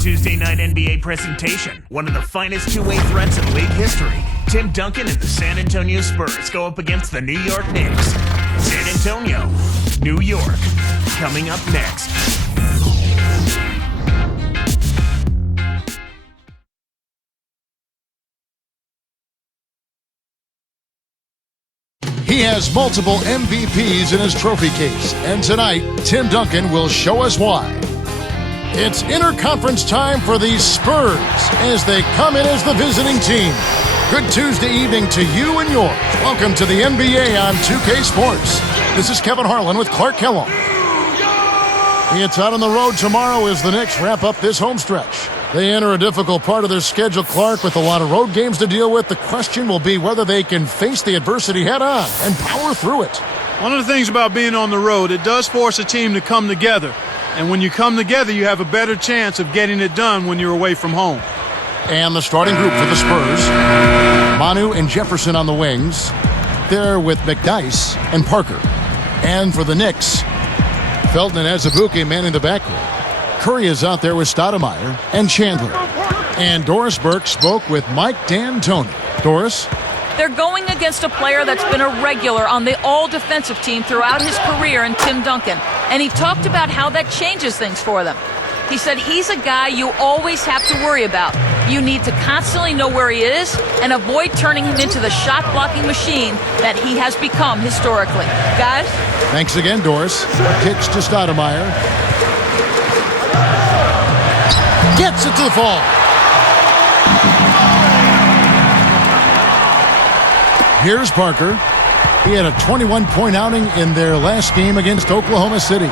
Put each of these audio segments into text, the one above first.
Tuesday night NBA presentation. One of the finest two-way threats in league history. Tim Duncan and the San Antonio Spurs go up against the New York Knicks. San Antonio, New York. Coming up next. He has multiple MVPs in his trophy case, and tonight, Tim Duncan will show us why. It's interconference time for the Spurs as they come in as the visiting team. Good Tuesday evening to you and yours. Welcome to the NBA on 2K Sports. This is Kevin Harlan with Clark Kellogg. It's out on the road tomorrow as the Knicks wrap up this home stretch. They enter a difficult part of their schedule, Clark, with a lot of road games to deal with. The question will be whether they can face the adversity head-on and power through it. One of the things about being on the road, it does force a team to come together. And when you come together, you have a better chance of getting it done when you're away from home. And the starting group for the Spurs, Manu and Jefferson on the wings. There with McDyess and Parker. And for the Knicks, Felton and Azubuike manning the backcourt. Curry is out there with Stoudemire and Chandler. And Doris Burke spoke with Mike D'Antoni. Doris? They're going against a player that's been a regular on the all-defensive team throughout his career in Tim Duncan. And he talked about how that changes things for them. He said he's a guy you always have to worry about. You need to constantly know where he is and avoid turning him into the shot-blocking machine that he has become historically. Guys? Thanks again, Doris. Kicks to Stoudemire. Gets it to the fall. Here's Parker. He had a 21-point outing in their last game against Oklahoma City.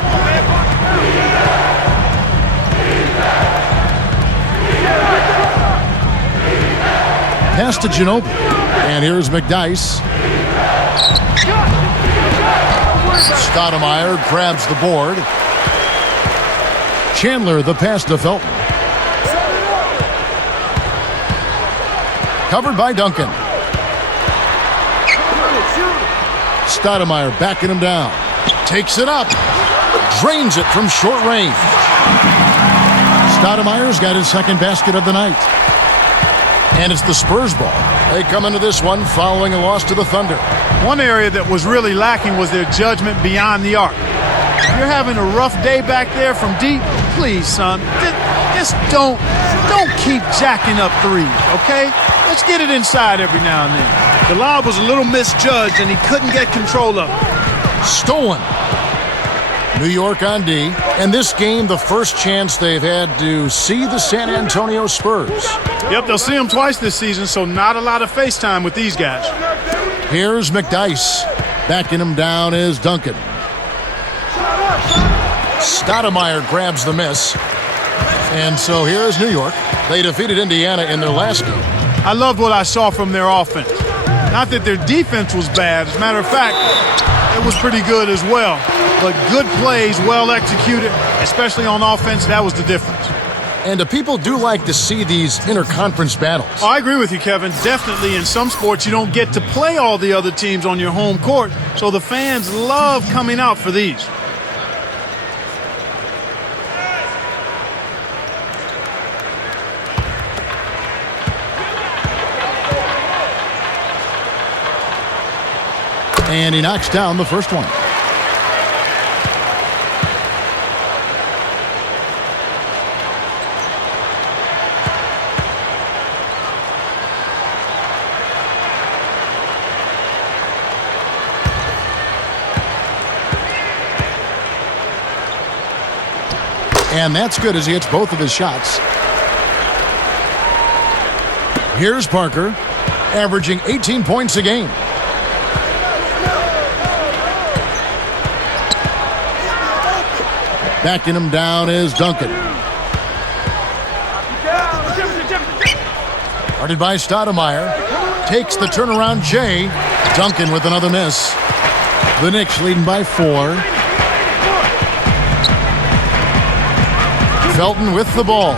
Pass to Ginobili. And here's McDyess. Stoudemire grabs the board. Chandler the pass to Felton. Covered by Duncan. Stoudemire backing him down. Takes it up. Drains it from short range. Stoudemire's got his second basket of the night. And it's the Spurs ball. They come into this one following a loss to the Thunder. One area that was really lacking was their judgment beyond the arc. If you're having a rough day back there from deep, please, son, just don't keep jacking up threes, okay? Let's get it inside every now and then. The lob was a little misjudged, and he couldn't get control of it. Stolen. New York on D. And this game, the first chance they've had to see the San Antonio Spurs. Yep, they'll see them twice this season, so not a lot of face time with these guys. Here's McDyess. Backing him down is Duncan. Stoudemire grabs the miss. And so here's New York. They defeated Indiana in their last game. I loved what I saw from their offense. Not that their defense was bad. As a matter of fact, it was pretty good as well. But good plays, well executed, especially on offense, that was the difference. And people do like to see these interconference battles. Oh, I agree with you, Kevin. Definitely in some sports you don't get to play all the other teams on your home court, so the fans love coming out for these. And he knocks down the first one. And that's good as he hits both of his shots. Here's Parker, averaging 18 points a game. Backing him down is Duncan. Guarded by Stoudemire. Takes the turnaround Jay. Duncan with another miss. The Knicks leading by 4. Felton with the ball.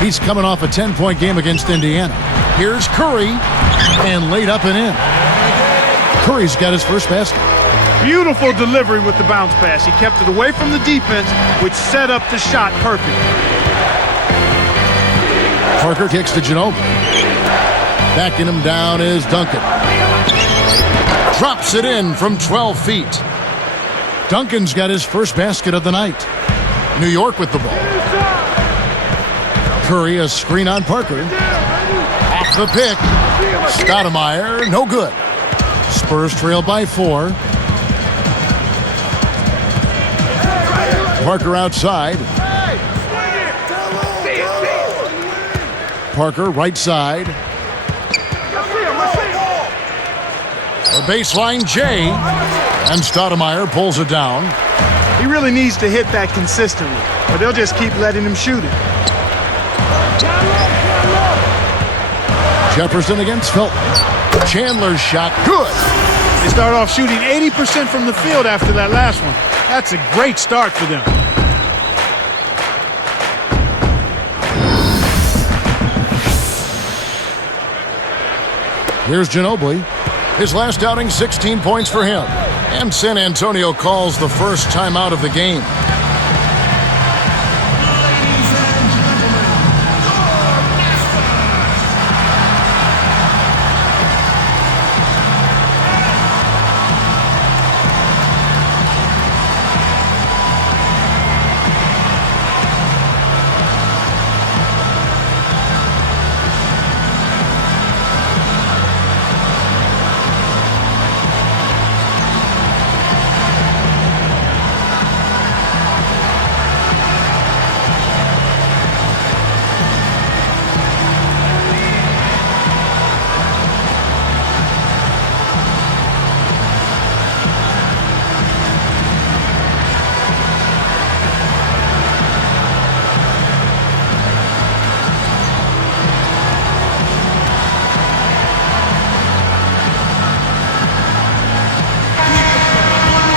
He's coming off a 10-point game against Indiana. Here's Curry. And laid up and in. Curry's got his first basket. Beautiful delivery with the bounce pass. He kept it away from the defense, which set up the shot perfect. Parker kicks to Ginobili. Backing him down is Duncan. Drops it in from 12 feet. Duncan's got his first basket of the night. New York with the ball. Curry, a screen on Parker. Off the pick. Stoudemire, no good. Spurs trail by 4. Parker outside. Parker right side. The baseline J. And Stoudemire pulls it down. He really needs to hit that consistently, or they'll just keep letting him shoot it. Jefferson against Felton. Chandler's shot, good. They start off shooting 80% from the field after that last one. That's a great start for them. Here's Ginobili. His last outing, 16 points for him. And San Antonio calls the first timeout of the game.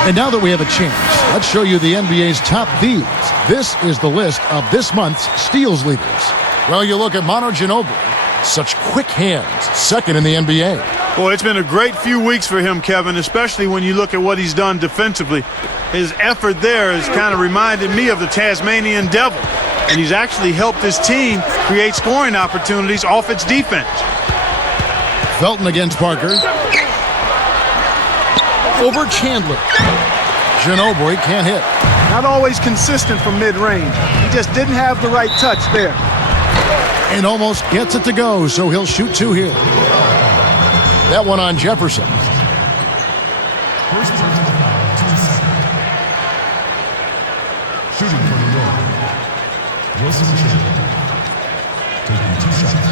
And now that we have a chance, let's show you the NBA's top thieves. This is the list of this month's steals leaders. Well, you look at Manu Ginobili, such quick hands, second in the NBA. Boy, it's been a great few weeks for him, Kevin, especially when you look at what he's done defensively. His effort there has kind of reminded me of the Tasmanian Devil, and he's actually helped his team create scoring opportunities off its defense. Felton against Parker. Over Chandler. Ginobili can't hit. Not always consistent from mid-range. He just didn't have the right touch there. And almost gets it to go, so he'll shoot 2 here. That one on Jefferson. Shooting for New York. Wilson Chandler. Taking 2 shots.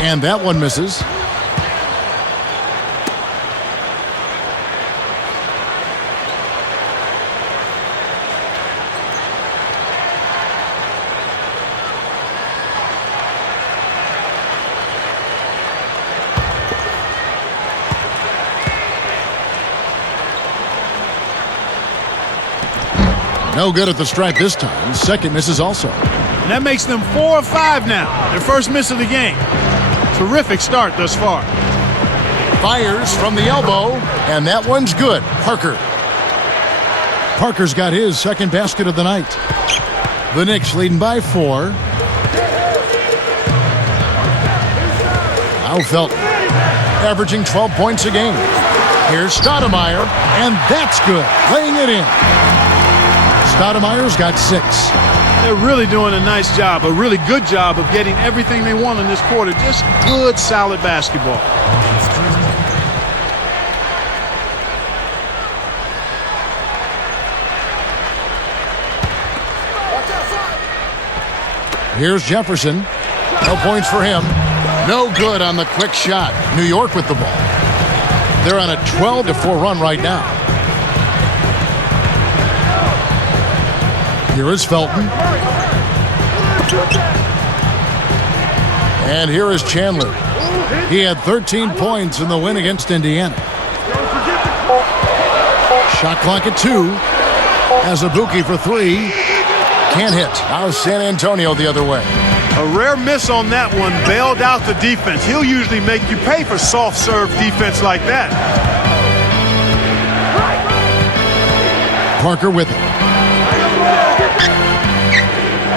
And that one misses. No good at the stripe this time. Second misses also. And that makes them 4 of 5 now. Their first miss of the game. Terrific start thus far. Fires from the elbow, and that one's good. Parker. Parker's got his second basket of the night. The Knicks leading by 4. Now Felton, averaging 12 points a game. Here's Stoudemire, and that's good. Laying it in. Stoudemire's got 6. They're really doing a nice job, a really good job of getting everything they want in this quarter. Just good, solid basketball. Here's Jefferson. No points for him. No good on the quick shot. New York with the ball. They're on a 12-4 run right now. Here is Felton. And here is Chandler. He had 13 points in the win against Indiana. Shot clock at 2. Azubuike for 3. Can't hit. Now San Antonio the other way. A rare miss on that one bailed out the defense. He'll usually make you pay for soft serve defense like that. Parker with it.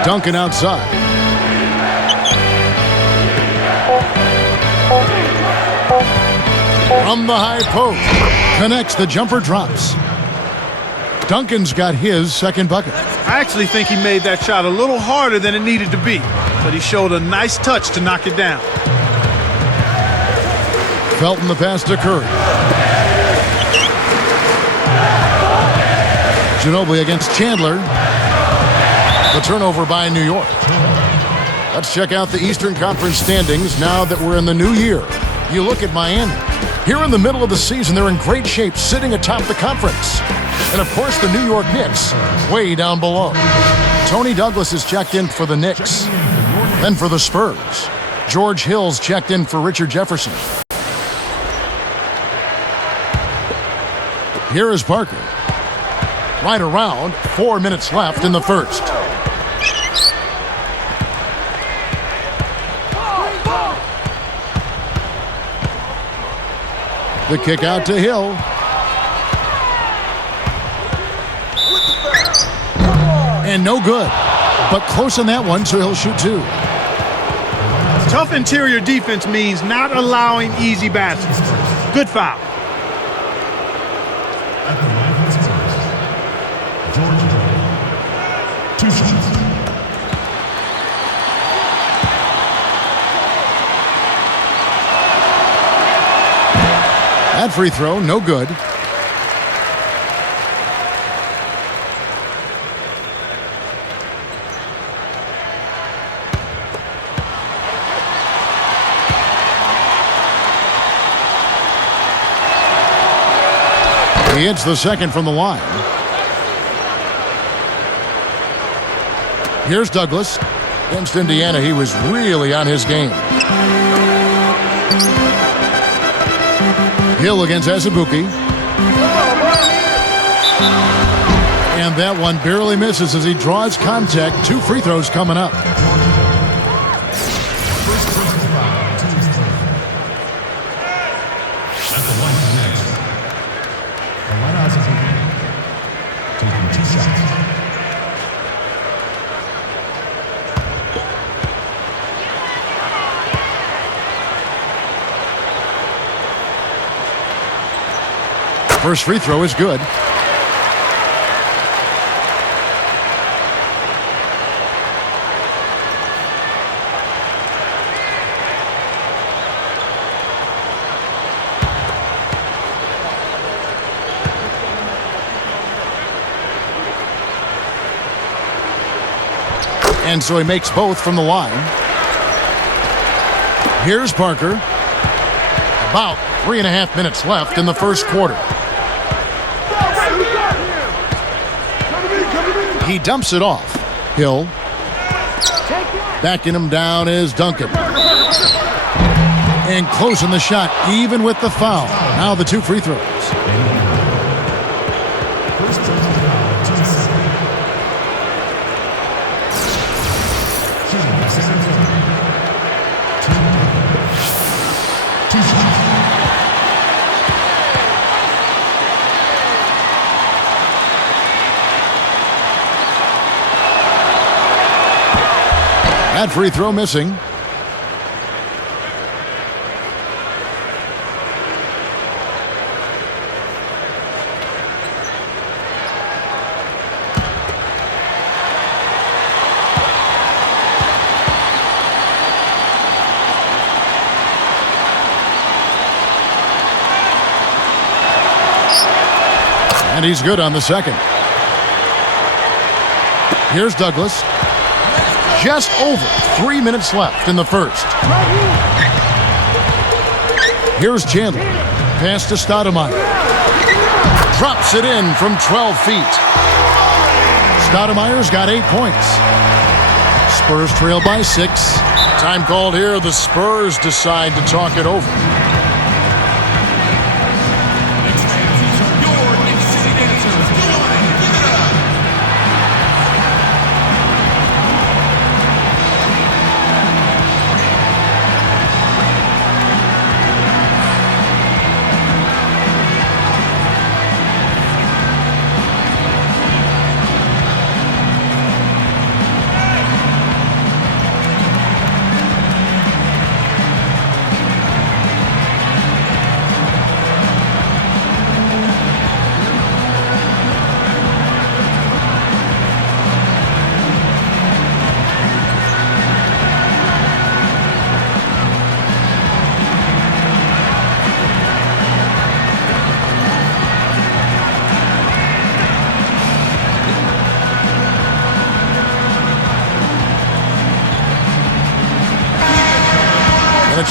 Duncan outside. From the high post. Connects, the jumper drops. Duncan's got his second bucket. I actually think he made that shot a little harder than it needed to be, but he showed a nice touch to knock it down. Felton the pass to Curry. Ginobili against Chandler. The turnover by New York. Let's check out the Eastern Conference standings now that we're in the new year. You look at Miami. Here in the middle of the season, they're in great shape, sitting atop the conference. And, of course, the New York Knicks, way down below. Tony Douglas is checked in for the Knicks. Then for the Spurs, George Hill's checked in for Richard Jefferson. Here is Parker. Right around, 4 minutes left in the first. The kick out to Hill. And no good. But close on that one, so he'll shoot two. Tough interior defense means not allowing easy baskets. Good foul. At the line of Spurs, George Hill. 2 shots. That free throw, no good. He hits the second from the line. Here's Douglas. Against Indiana, he was really on his game. Hill against Azubuike. And that one barely misses as he draws contact. 2 free throws coming up. At the line next, Azubuike taking 2 shots. First free throw is good. And so he makes both from the line. Here's Parker. About 3.5 minutes left in the first quarter. He dumps it off. Hill. Backing him down is Duncan. And closing the shot, even with the foul. Now the 2 free throws. First personal foul, 2 seconds. Shooting, second foul. 2 shots. That free throw missing. And he's good on the second. Here's Douglas. Just over 3 minutes left in the first. Here's Chandler. Pass to Stoudemire. Drops it in from 12 feet. Stoudemire's got 8 points. Spurs trail by 6. Time called here. The Spurs decide to talk it over.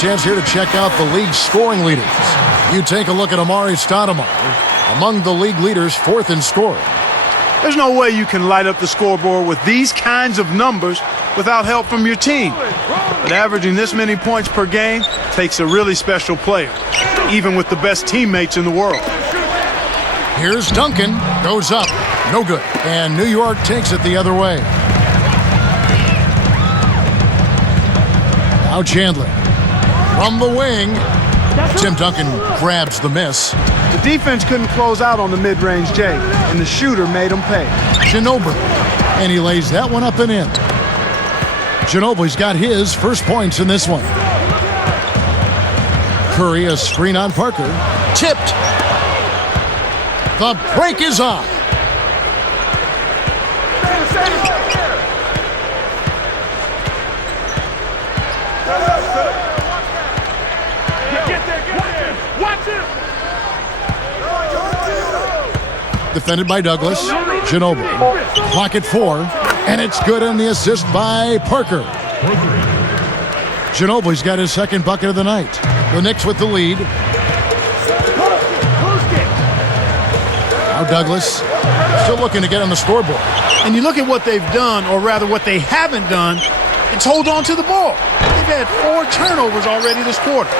chance here to check out the league's scoring leaders. You take a look at Amari Stoudemire, among the league leaders, 4th in scoring. There's no way you can light up the scoreboard with these kinds of numbers without help from your team. But averaging this many points per game takes a really special player, even with the best teammates in the world. Here's Duncan, goes up, no good. And New York takes it the other way. Now Chandler, from the wing. Tim Duncan grabs the miss. The defense couldn't close out on the mid-range J, and the shooter made him pay. Ginobili, and he lays that one up and in. Ginobili's got his first points in this one. Curry, a screen on Parker. Tipped. The break is on. Defended by Douglas. Ginobili. Clock at 4. And it's good on the assist by Parker. Ginobili's got his second bucket of the night. The Knicks with the lead. Now Douglas still looking to get on the scoreboard. And you look at what they've done, or rather what they haven't done, it's hold on to the ball. They've had 4 turnovers already this quarter.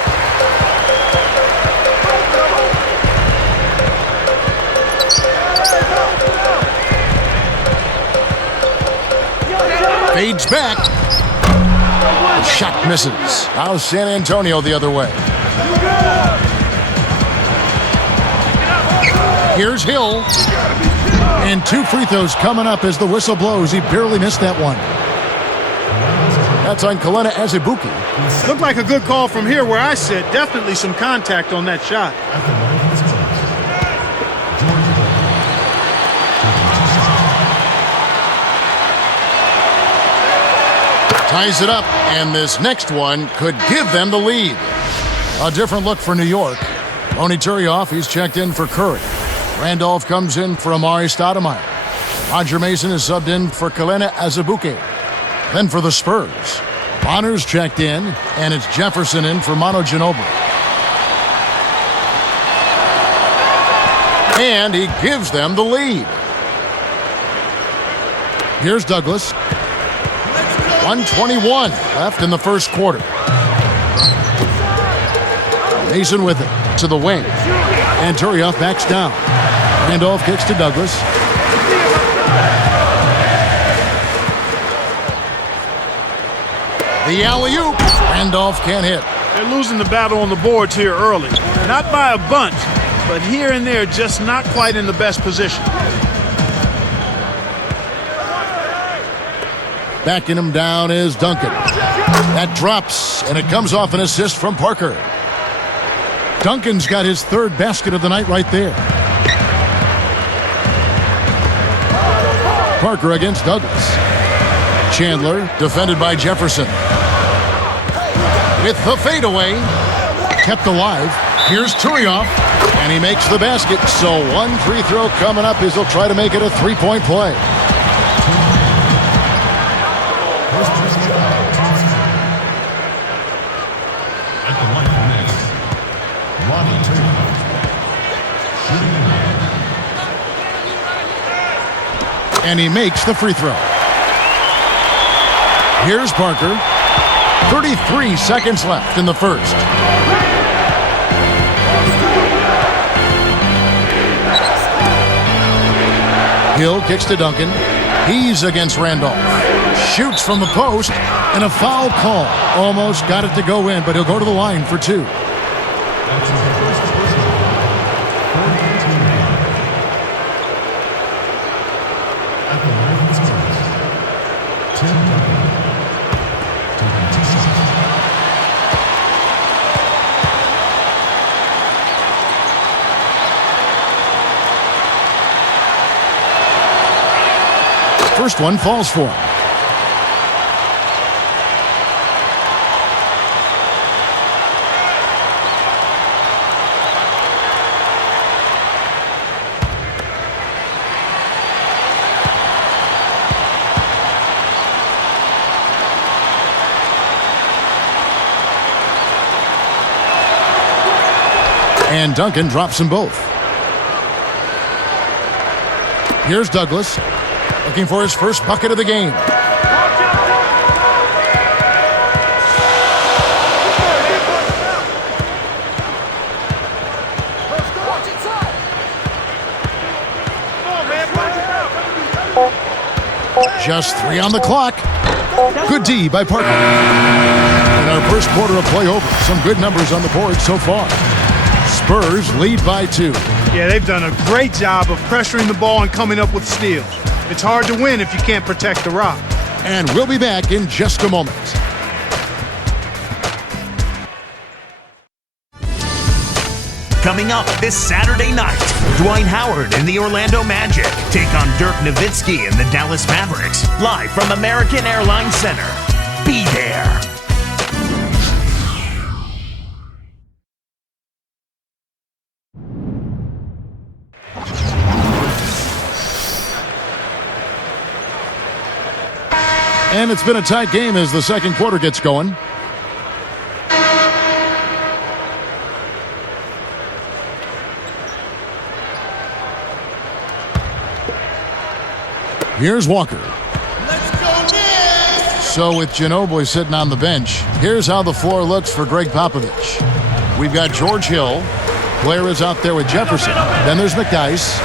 Fades back. The shot misses. Now San Antonio the other way. Here's Hill. And 2 free throws coming up as the whistle blows. He barely missed that one. That's on Kelena Azubuike. Looked like a good call from here where I sit. Definitely some contact on that shot. Ties it up, and this next one could give them the lead. A different look for New York. Tony Turioff, he's checked in for Curry. Randolph comes in for Amari Stoudemire. Roger Mason is subbed in for Kelena Azubuike. Then for the Spurs, Bonner's checked in, and it's Jefferson in for Manu Ginobili. And he gives them the lead. Here's Douglas. 1:21 left in the first quarter. Mason with it to the wing. And Turioff backs down. Randolph kicks to Douglas. The alley-oop. Randolph can't hit. They're losing the battle on the boards here early. Not by a bunch, but here and there just not quite in the best position. Backing him down is Duncan. That drops, and it comes off an assist from Parker. Duncan's got his 3rd basket of the night right there. Parker against Douglas. Chandler, defended by Jefferson. With the fadeaway, kept alive. Here's Turioff, and he makes the basket. So 1 free throw coming up as he'll try to make it a 3-point play. And he makes the free throw. Here's Parker. 33 seconds left in the first. Hill kicks to Duncan. He's against Randolph. Shoots from the post, and a foul call. Almost got it to go in, but he'll go to the line for 2. First one falls for him. And Duncan drops them both. Here's Douglas, looking for his first bucket of the game. Just 3 on the clock. Good D by Parker. In our first quarter of play over, some good numbers on the board so far. Spurs lead by 2. Yeah, they've done a great job of pressuring the ball and coming up with steals. It's hard to win if you can't protect the rock. And we'll be back in just a moment. Coming up this Saturday night, Dwight Howard and the Orlando Magic take on Dirk Nowitzki and the Dallas Mavericks, live from American Airlines Center. Be there. And it's been a tight game as the second quarter gets going. Here's Walker. Let's go, Knicks! So with Ginobili sitting on the bench, here's how the floor looks for Greg Popovich. We've got George Hill. Blair is out there with Jefferson. Then there's McDyess.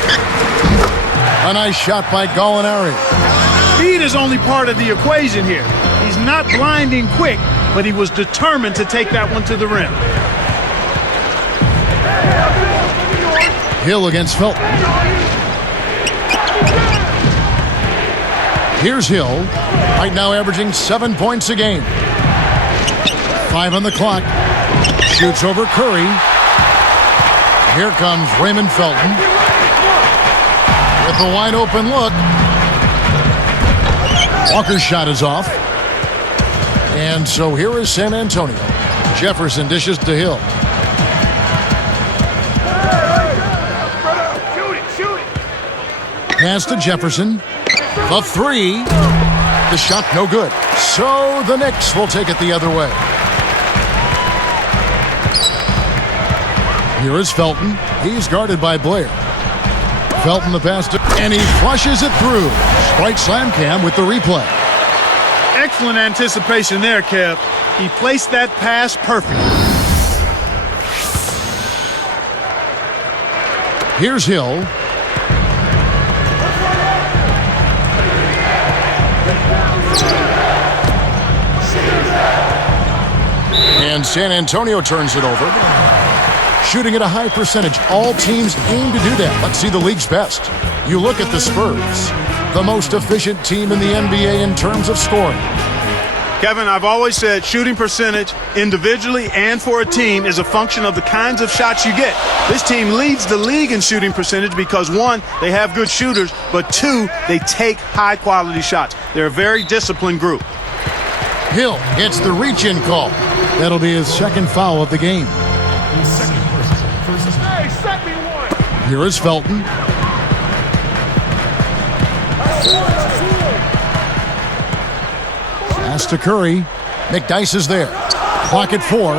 A nice shot by Gallinari. Speed is only part of the equation here. He's not blinding quick, but he was determined to take that one to the rim. Hill against Felton. Here's Hill, right now averaging 7 points a game. 5 on the clock. Shoots over Curry. Here comes Raymond Felton with a wide open look. Walker's shot is off. And so here is San Antonio. Jefferson dishes to Hill. Pass to Jefferson. The 3. The shot no good. So the Knicks will take it the other way. Here is Felton. He's guarded by Blair. Felton the pass to, and he flushes it through. Sprite Slam Cam with the replay. Excellent anticipation there, Kev. He placed that pass perfectly. Here's Hill. And San Antonio turns it over. Shooting at a high percentage. All teams aim to do that. Let's see the league's best. You look at the Spurs, the most efficient team in the NBA in terms of scoring. Kevin, I've always said shooting percentage individually and for a team is a function of the kinds of shots you get. This team leads the league in shooting percentage because, 1, they have good shooters, but 2, they take high-quality shots. They're a very disciplined group. Hill gets the reach-in call. That'll be his second foul of the game. Hey, set me one! Here is Felton. Pass to Curry. McDyess is there. Clock at 4.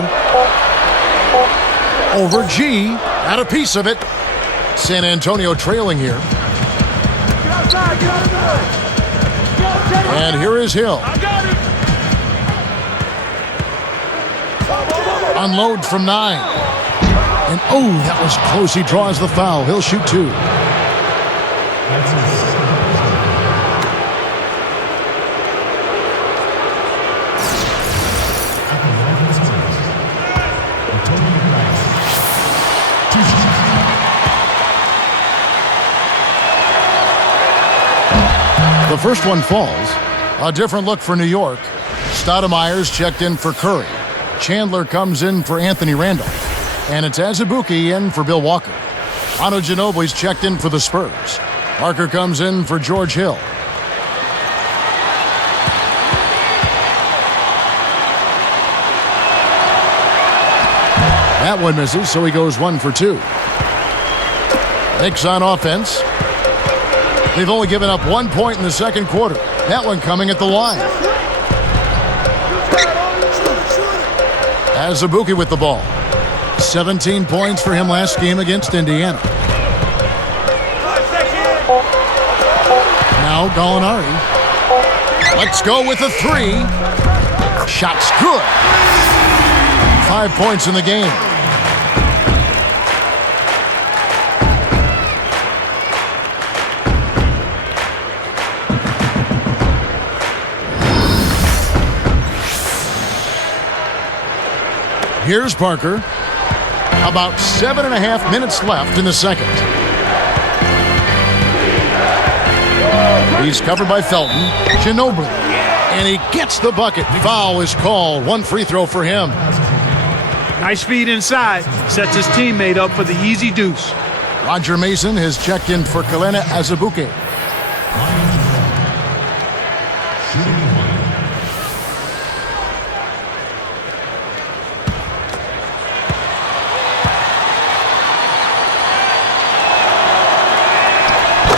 Over G. Got a piece of it. San Antonio trailing here. Get outside, get outside! And here is Hill. I got it! Unload from 9. And oh, that was close. He draws the foul. He'll shoot 2. The first one falls. A different look for New York. Stoudemire's checked in for Curry. Chandler comes in for Anthony Randolph. And it's Azubuike in for Bill Walker. Manu Ginobili's checked in for the Spurs. Parker comes in for George Hill. That one misses, so he goes 1 for 2. Knicks on offense. They've only given up 1 point in the second quarter. That one coming at the line. Azubuike with the ball. 17 points for him last game against Indiana. Now Gallinari. Let's go with a three. Shot's good. 5 points in the game. Here's Parker. About 7.5 minutes left in the second. He's covered by Felton. Ginobili. And he gets the bucket. Foul is called. One free throw for him. Nice feed inside. Sets his teammate up for the easy deuce. Roger Mason has checked in for Kalena Azubuike.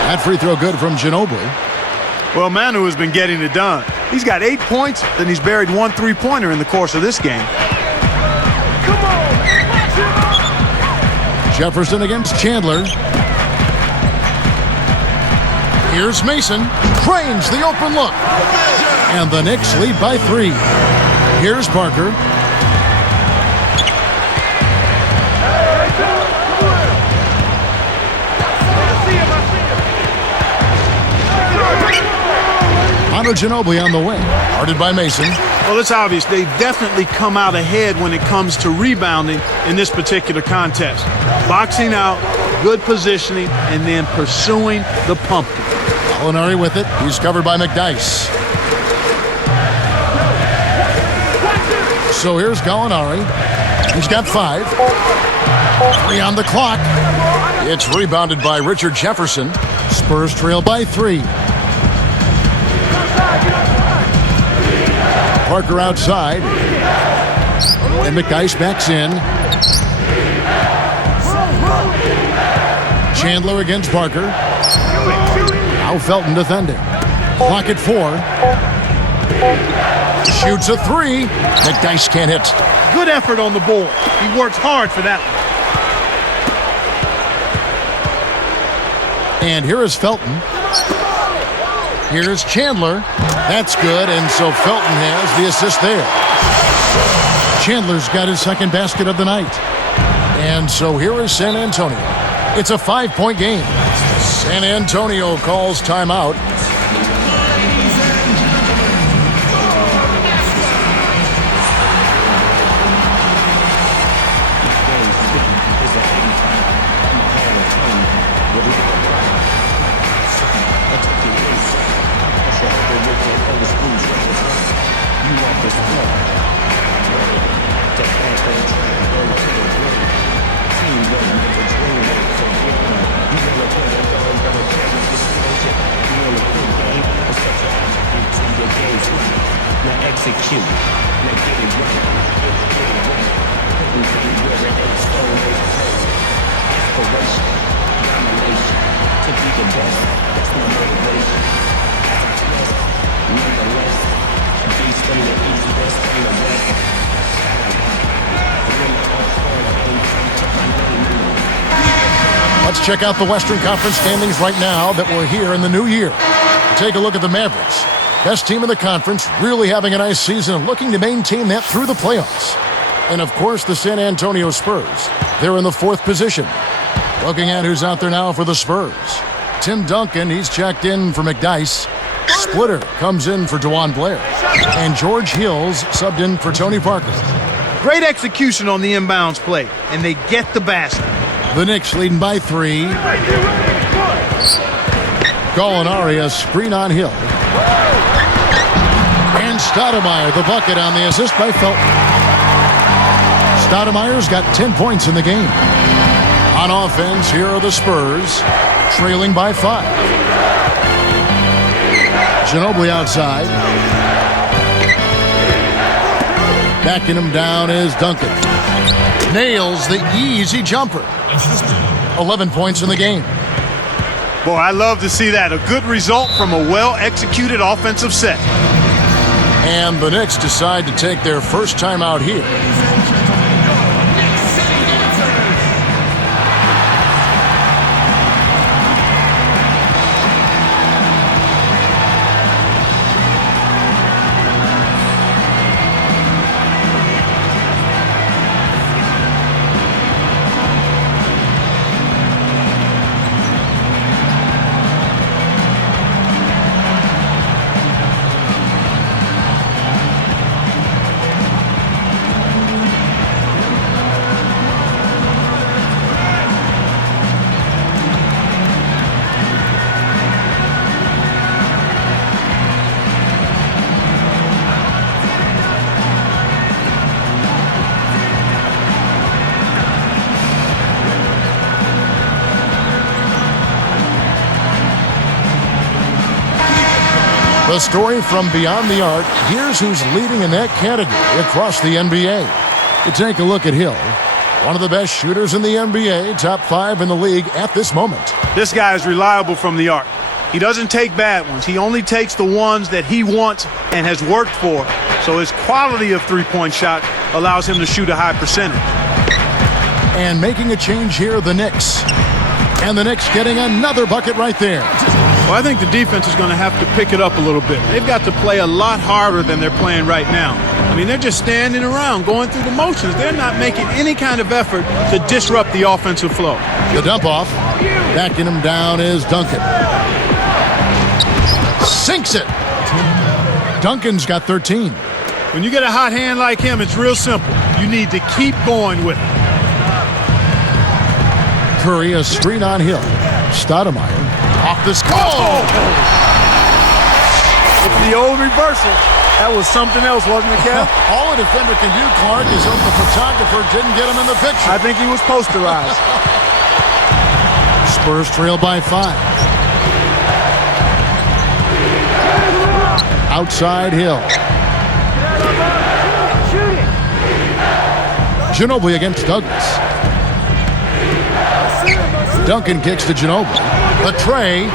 That free throw good from Ginobili. Well, Manu has been getting it done. He's got 8 points, then he's buried 1 3-pointer in the course of this game. Come on, man. Jefferson against Chandler. Here's Mason. Cranes the open look. And the Knicks lead by 3. Here's Parker. Manu Ginobili on the wing. Guarded by Mason. Well, it's obvious they've definitely come out ahead when it comes to rebounding in this particular contest. Boxing out, good positioning, and then pursuing the pumpkin. Gallinari with it. He's covered by McDyess. So here's Gallinari. He's got 5. 3 on the clock. It's rebounded by Richard Jefferson. Spurs trail by 3. Parker outside. And McDyess backs in. Chandler against Parker. Now Felton defending. Clock at 4. Shoots a 3. McDyess can't hit. Good effort on the board. He worked hard for that one. And here is Felton. Here's Chandler. That's good, and so Felton has the assist there. Chandler's got his second basket of the night. And so here is San Antonio. It's a 5-point game. San Antonio calls timeout. Let's check out the Western Conference standings right now that we're here in the new year. Take a look at the Mavericks. Best team in the conference, really having a nice season and looking to maintain that through the playoffs. And of course, the San Antonio Spurs. They're in the 4th position. Looking at who's out there now for the Spurs. Tim Duncan, he's checked in for McDyess. Splitter comes in for DeJuan Blair. And George Hills subbed in for Tony Parker. Great execution on the inbounds play, and they get the basket. The Knicks leading by 3. Gallinari, a screen on Hill. And Stoudemire, the bucket on the assist by Felton. Stoudemire's got 10 points in the game. On offense, here are the Spurs, trailing by 5. Ginobili outside. Backing him down is Duncan. Nails the easy jumper. 11 points in the game. Boy, I love to see that. A good result from a well-executed offensive set. And the Knicks decide to take their first time out here. The story from beyond the arc. Here's who's leading in that category across the NBA. You take a look at Hill, one of the best shooters in the NBA, top 5 in the league at this moment. This guy is reliable from the arc. He doesn't take bad ones. He only takes the ones that he wants and has worked for. So his quality of three-point shot allows him to shoot a high percentage. And making a change here, the Knicks. And the Knicks getting another bucket right there. Well, I think the defense is going to have to pick it up a little bit. They've got to play a lot harder than they're playing right now. I mean, they're just standing around, going through the motions. They're not making any kind of effort to disrupt the offensive flow. The dump off. Backing him down is Duncan. Sinks it. Duncan's got 13. When you get a hot hand like him, it's real simple. You need to keep going with it. Curry, a screen on Hill. Stoudemire off the score. Oh! It's the old reversal. That was something else, wasn't it, Kev? All a defender can do, Clark, is hope the photographer didn't get him in the picture. I think he was posterized. Spurs trail by 5. Outside Hill. Ginobili against Douglas. Duncan kicks to Ginobili. The tray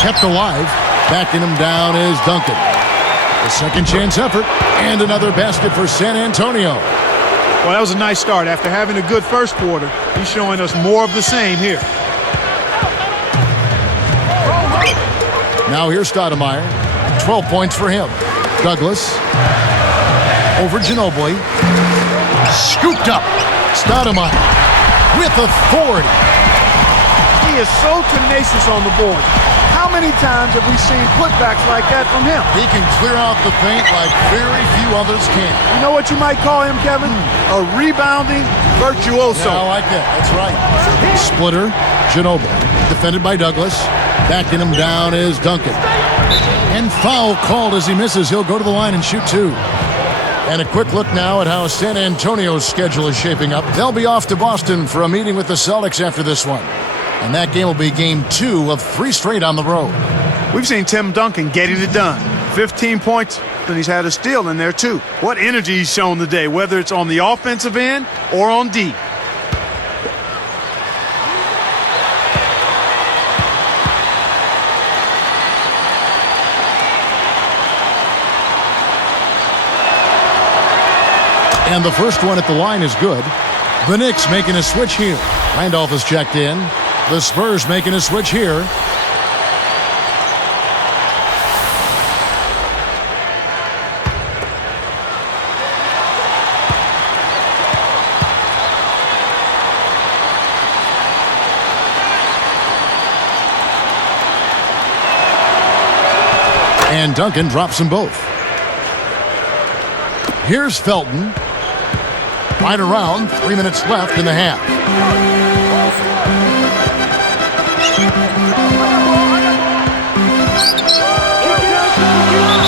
kept alive. Backing him down is Duncan. The second chance effort and another basket for San Antonio. Well, that was a nice start. After having a good first quarter, he's showing us more of the same here. Now here's Stoudemire. 12 points for him. Douglas over Ginobili. Scooped up. Stoudemire with authority. He is so tenacious on the board. How many times have we seen putbacks like that from him? He can clear out the paint like very few others can. You know what you might call him, Kevin? A rebounding virtuoso. Yeah, I like that. That's right. Splitter, Ginobili. Defended by Douglas. Backing him down is Duncan. And foul called as he misses. He'll go to the line and shoot 2. And a quick look now at how San Antonio's schedule is shaping up. They'll be off to Boston for a meeting with the Celtics after this one. And that game will be game 2 of 3 straight on the road. We've seen Tim Duncan getting it done. 15 points, and he's had a steal in there too. What energy he's shown today, whether it's on the offensive end or on D. And the first one at the line is good. The Knicks making a switch here. Randolph is checked in. The Spurs making a switch here. And Duncan drops them both. Here's Felton. Right around, 3 minutes left in the half.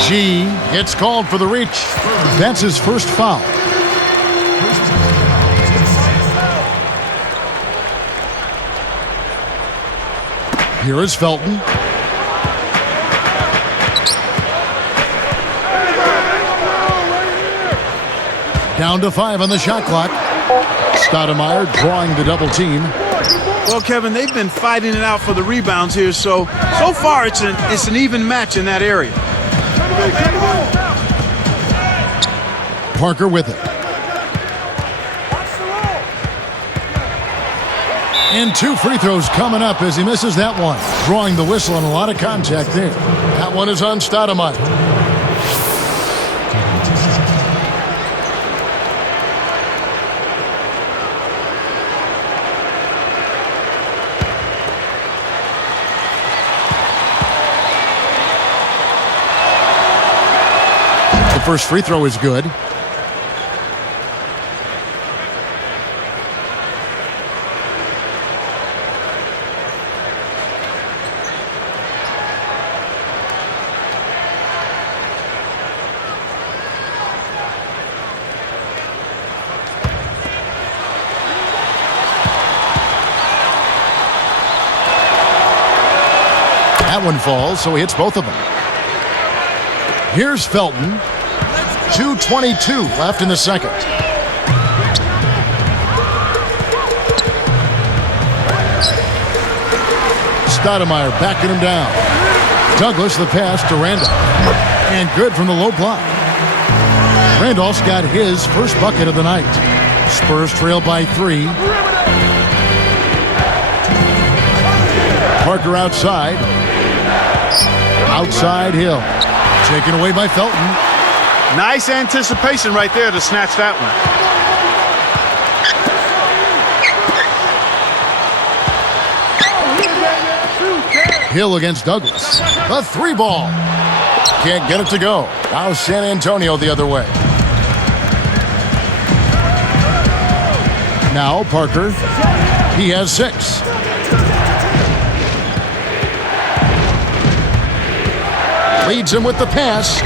G gets called for the reach. That's his first foul. Here is Felton. Down to 5 on the shot clock. Stoudemire drawing the double team. Well, Kevin, they've been fighting it out for the rebounds here, so far it's an even match in that area. Parker with it. And 2 free throws coming up as he misses that one. Drawing the whistle and a lot of contact there. That one is on Stoudemire. The first free throw is good. That one falls, so he hits both of them. Here's Felton. 2:22 left in the second. Stoudemire backing him down. Douglas the pass to Randolph. And good from the low block. Randolph's got his first bucket of the night. Spurs trail by 3. Parker outside. Outside Hill. Taken away by Felton. Nice anticipation right there to snatch that one. Hill against Douglas. The 3 ball. Can't get it to go. Now San Antonio the other way. Now Parker. He has 6. Leads him with the pass.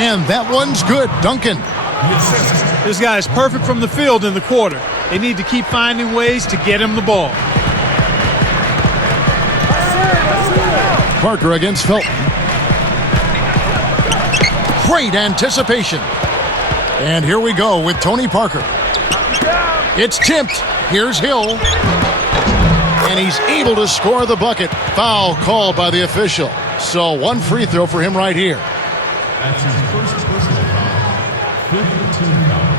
And that one's good. Duncan. This guy is perfect from the field in the quarter. They need to keep finding ways to get him the ball. Parker against Felton. Great anticipation. And here we go with Tony Parker. It's tipped. Here's Hill. And he's able to score the bucket. Foul called by the official. So 1 free throw for him right here. That's his first personal foul. 5th team foul.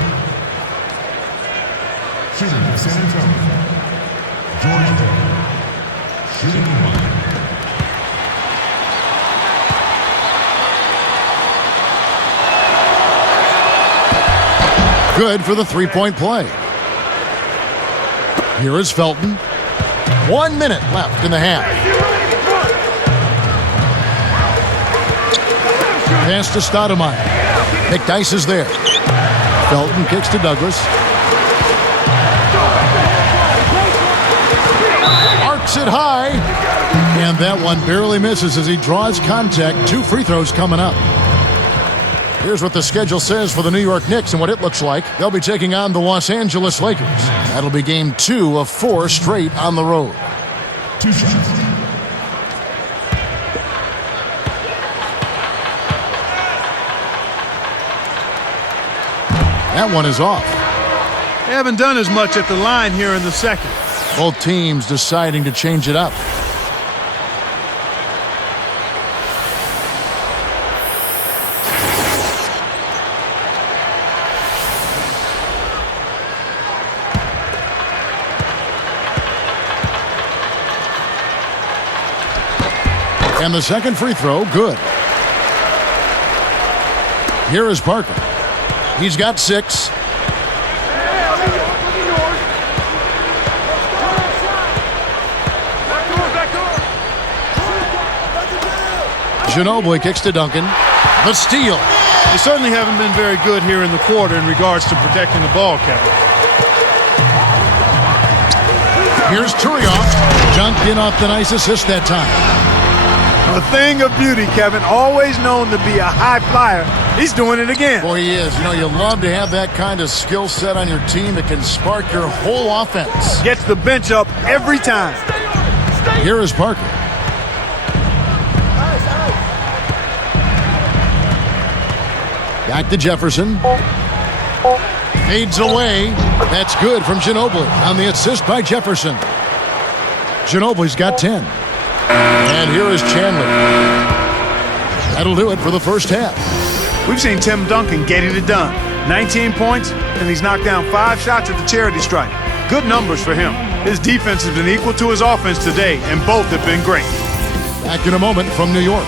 Shooting for San Antonio. George Taylor. Shooting 1. Good for the 3-point play. Here is Felton. 1 minute left in the half. Pass to Stoudemire. McDyess is there. Felton kicks to Douglas. Arcs it high. And that one barely misses as he draws contact. 2 free throws coming up. Here's what the schedule says for the New York Knicks and what it looks like. They'll be taking on the Los Angeles Lakers. That'll be game 2 of 4 straight on the road. 2 shots. That one is off. They haven't done as much at the line here in the second. Both teams deciding to change it up. And the second free throw, good. Here is Parker. He's got 6. Ginobili kicks to Duncan. The steal. They certainly haven't been very good here in the quarter in regards to protecting the ball, Kevin. Here's Turioff. Jumped in off the nice assist that time. A thing of beauty, Kevin. Always known to be a high flyer. He's doing it again. Boy, he is. You know, you love to have that kind of skill set on your team. It can spark your whole offense. Gets the bench up every time. Here is Parker. Back to Jefferson. Fades away. That's good from Ginobili on the assist by Jefferson. Ginobili's got 10. And here is Chandler. That'll do it for the first half. We've seen Tim Duncan getting it done. 19 points, and he's knocked down 5 shots at the charity stripe. Good numbers for him. His defense has been equal to his offense today, and both have been great. Back in a moment from New York.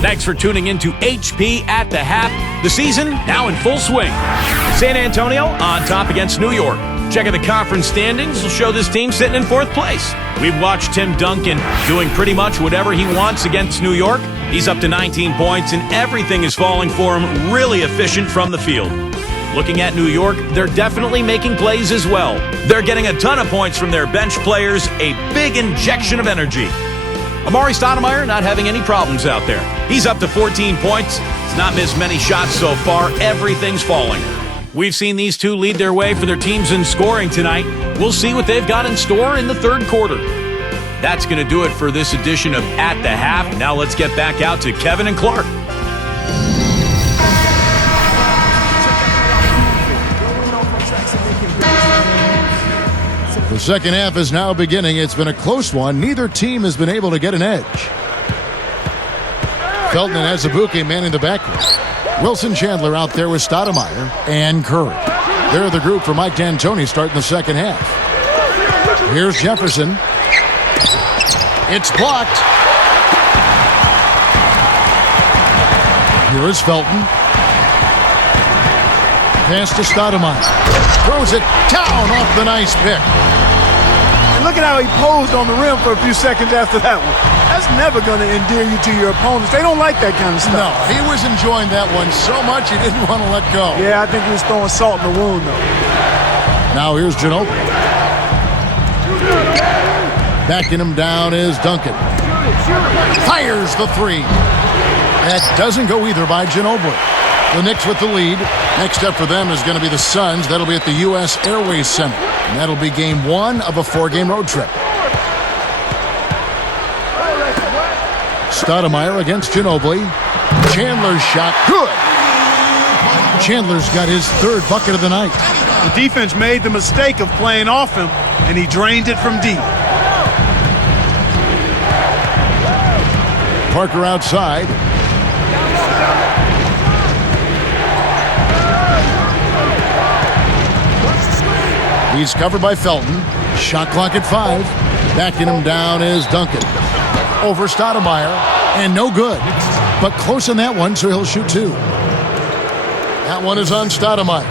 Thanks for tuning in to HP at the Half. The season now in full swing. San Antonio on top against New York. Checking the conference standings will show this team sitting in 4th place. We've watched Tim Duncan doing pretty much whatever he wants against New York. He's up to 19 points and everything is falling for him, really efficient from the field. Looking at New York, they're definitely making plays as well. They're getting a ton of points from their bench players, a big injection of energy. Amari Stoudemire not having any problems out there. He's up to 14 points, He's not missed many shots so far. Everything's falling. We've seen these two lead their way for their teams in scoring tonight. We'll see what they've got in store in the third quarter. That's going to do it for this edition of At the Half. Now let's get back out to Kevin and Clark. The second half is now beginning. It's been a close one. Neither team has been able to get an edge. Felton and Azubuike manning the backcourt. Wilson Chandler out there with Stoudemire and Curry. They're the group for Mike D'Antoni starting the second half. Here's Jefferson. It's blocked. Here is Felton. Pass to Stoudemire. Throws it down off the nice pick. And look at how he posed on the rim for a few seconds after that one. That's never going to endear you to your opponents. They don't like that kind of stuff. No, he was enjoying that one so much he didn't want to let go. Yeah, I think he was throwing salt in the wound, though. Now here's Ginobili. Backing him down is Duncan. Fires the three. That doesn't go either by Ginobili. The Knicks with the lead. Next up for them is going to be the Suns. That'll be at the U.S. Airways Center. And that'll be game one of a 4-game road trip. Stoudemire against Ginobili. Chandler's shot. Good. Chandler's got his third bucket of the night. The defense made the mistake of playing off him, and he drained it from deep. Parker outside. He's covered by Felton. Shot clock at 5. Backing him down is Duncan. Over Stoudemire. And no good. But close on that one, so he'll shoot 2. That one is on Stoudemire.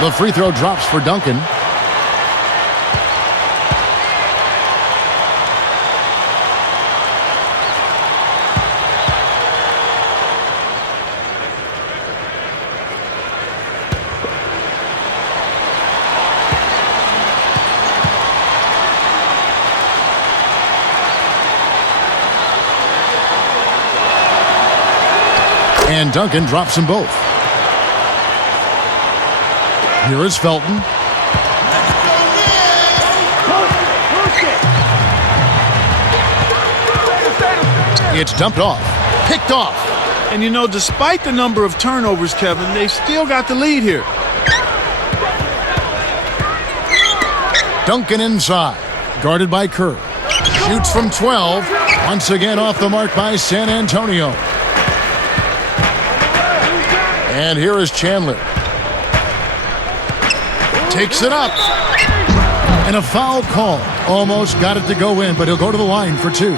The free throw drops for Duncan. And Duncan drops them both. Here is Felton. It's dumped off. Picked off. And you know, despite the number of turnovers, Kevin, they still got the lead here. Duncan inside. Guarded by Curry. Shoots from 12. Once again off the mark by San Antonio. And here is Chandler. Takes it up. And a foul call. Almost got it to go in, but he'll go to the line for 2. Shooting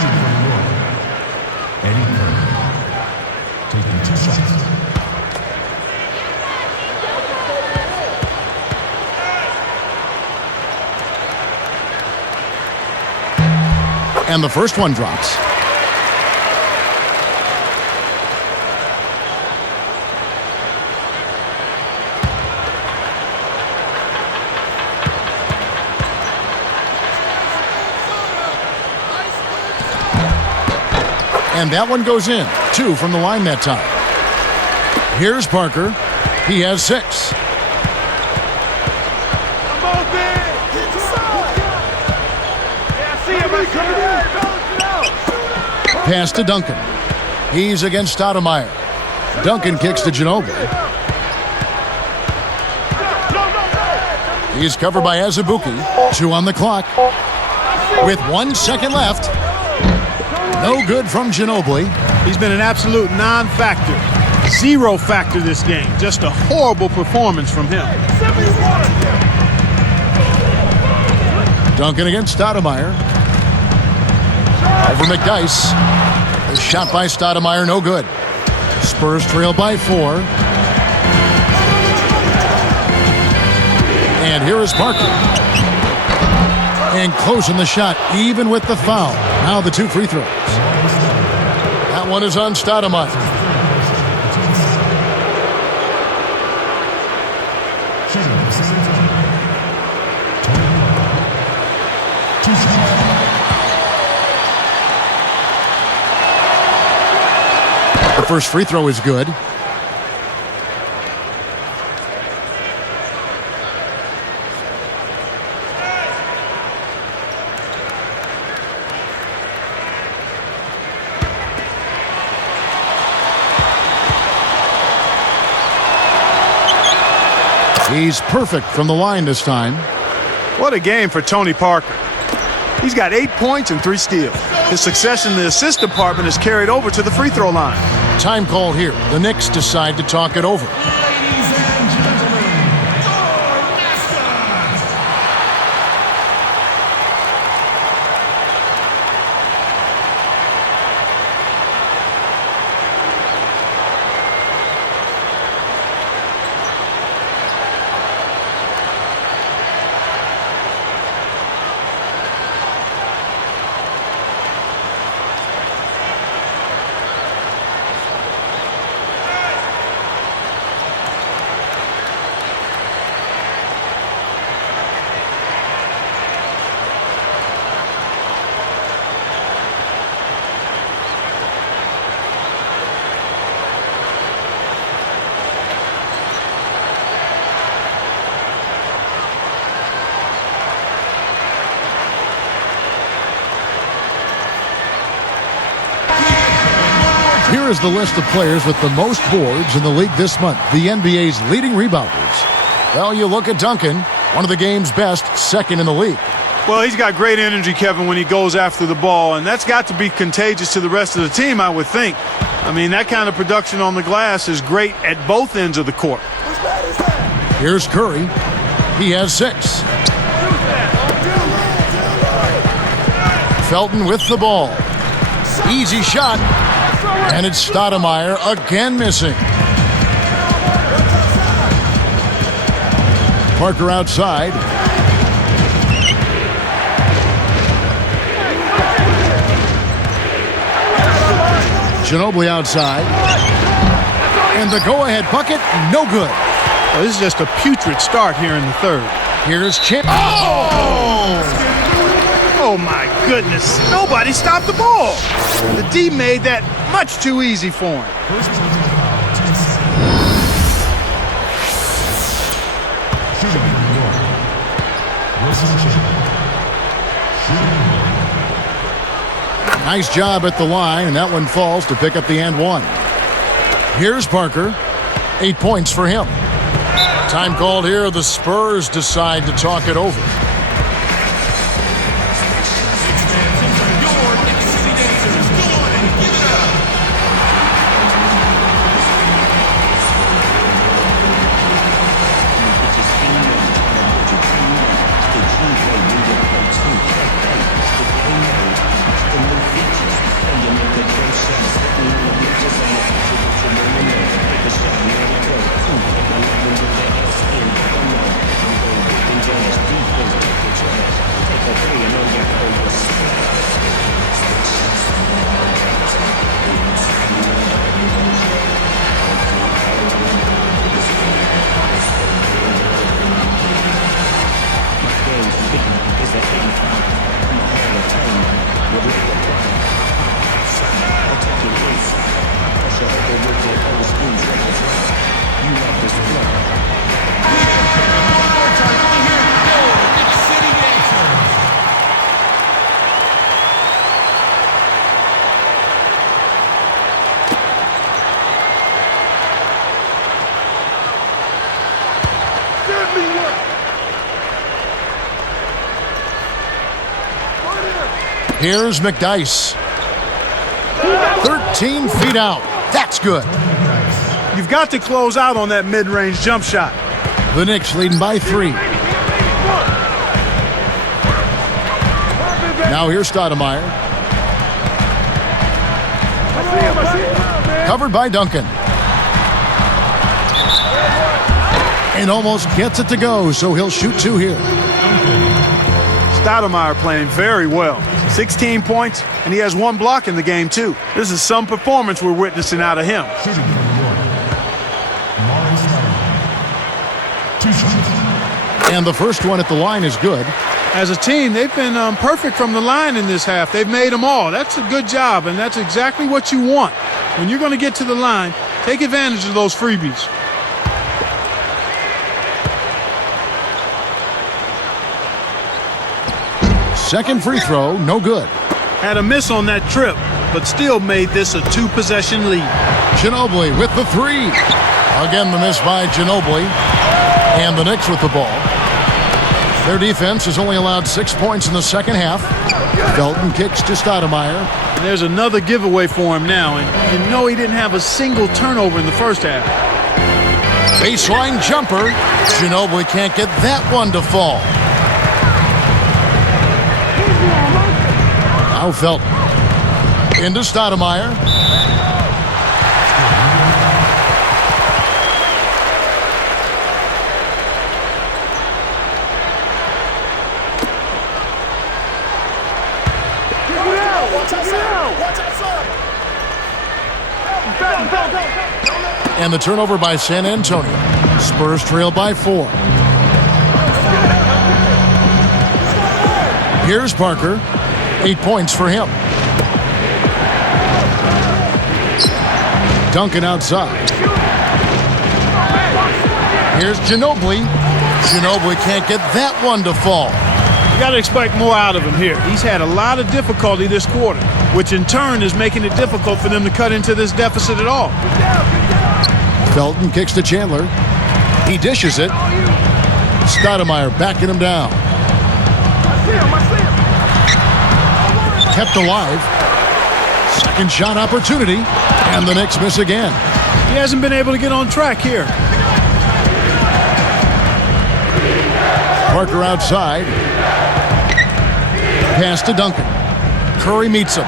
from New York, Eddie Curry, taking 2 shots. And the first one drops. And that one goes in. 2 from the line that time. Here's Parker. He has 6. Pass to Duncan. He's against Stoudemire. Duncan kicks to Ginobili. He's covered by Azubuike. 2 on the clock. With 1 second left. No good from Ginobili. He's been an absolute non-factor. 0 factor this game. Just a horrible performance from him. Duncan against Stoudemire. Over McDice. The shot by Stoudemire, no good. Spurs trail by 4. And here is Parker. And closing the shot, even with the foul. Now the 2 free throws. That one is on Stoudemire. The first free throw is good. He's perfect from the line this time. What a game for Tony Parker. He's got 8 points and 3 steals. His success in the assist department is carried over to the free throw line. Time call here. The Knicks decide to talk it over. Here is the list of players with the most boards in the league this month. The NBA's leading rebounders. Well, you look at Duncan, one of the game's best, second in the league. Well, he's got great energy, Kevin, when he goes after the ball, and that's got to be contagious to the rest of the team, I would think. I mean, that kind of production on the glass is great at both ends of the court. Here's Curry. He has 6. Felton with the ball. Easy shot. And it's Stoudemire again missing. Parker outside. Ginobili outside. And the go-ahead bucket, no good. Well, this is just a putrid start here in the third. Here's Chip. Oh, my goodness. Nobody stopped the ball. The D made that much too easy for him. Nice job at the line, and that one falls to pick up the and one. Here's Parker. 8 points for him. Time called here. The Spurs decide to talk it over. Here's McDyess. 13 feet out. That's good. You've got to close out on that mid-range jump shot. The Knicks leading by 3. Now here's Stoudemire. Covered by Duncan. and almost gets it to go, so he'll shoot 2 here. Stoudemire playing very well. 16 points, and he has 1 block in the game, too. This is some performance we're witnessing out of him. Shooting for New York. Morris Stoudemire. 2 shots. And the first one at the line is good. As a team, they've been perfect from the line in this half. They've made them all. That's a good job, and that's exactly what you want. When you're going to get to the line, take advantage of those freebies. Second free throw, no good. Had a miss on that trip, but still made this a 2-possession lead. Ginobili with the 3. Again, the miss by Ginobili. And the Knicks with the ball. Their defense has only allowed 6 points in the second half. Felton kicks to Stoudemire. And there's another giveaway for him now, and you know he didn't have a single turnover in the first half. Baseline jumper. Ginobili can't get that one to fall. Now Felton. Into Stoudemire. And the turnover by San Antonio. Spurs trail by 4. Here's Parker. 8 points for him. Duncan outside. Here's Ginobili. Ginobili can't get that one to fall. You got to expect more out of him here. He's had a lot of difficulty this quarter, which in turn is making it difficult for them to cut into this deficit at all. Felton kicks to Chandler. He dishes it. Stoudemire backing him down. Kept alive. Second shot opportunity. And the Knicks miss again. He hasn't been able to get on track here. Parker outside. Pass to Duncan. Curry meets him.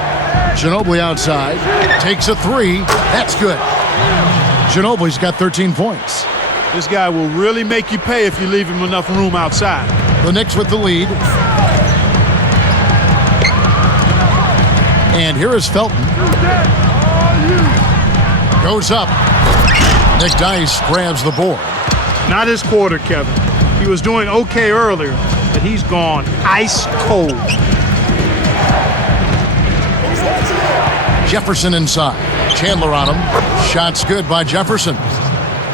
Ginobili outside. Takes a 3. That's good. Ginobili's got 13 points. This guy will really make you pay if you leave him enough room outside. The Knicks with the lead. And here is Felton. Goes up. Nick Dice grabs the board. Not his quarter, Kevin. He was doing okay earlier, but he's gone ice cold. Jefferson inside. Chandler on him. Shots good by Jefferson.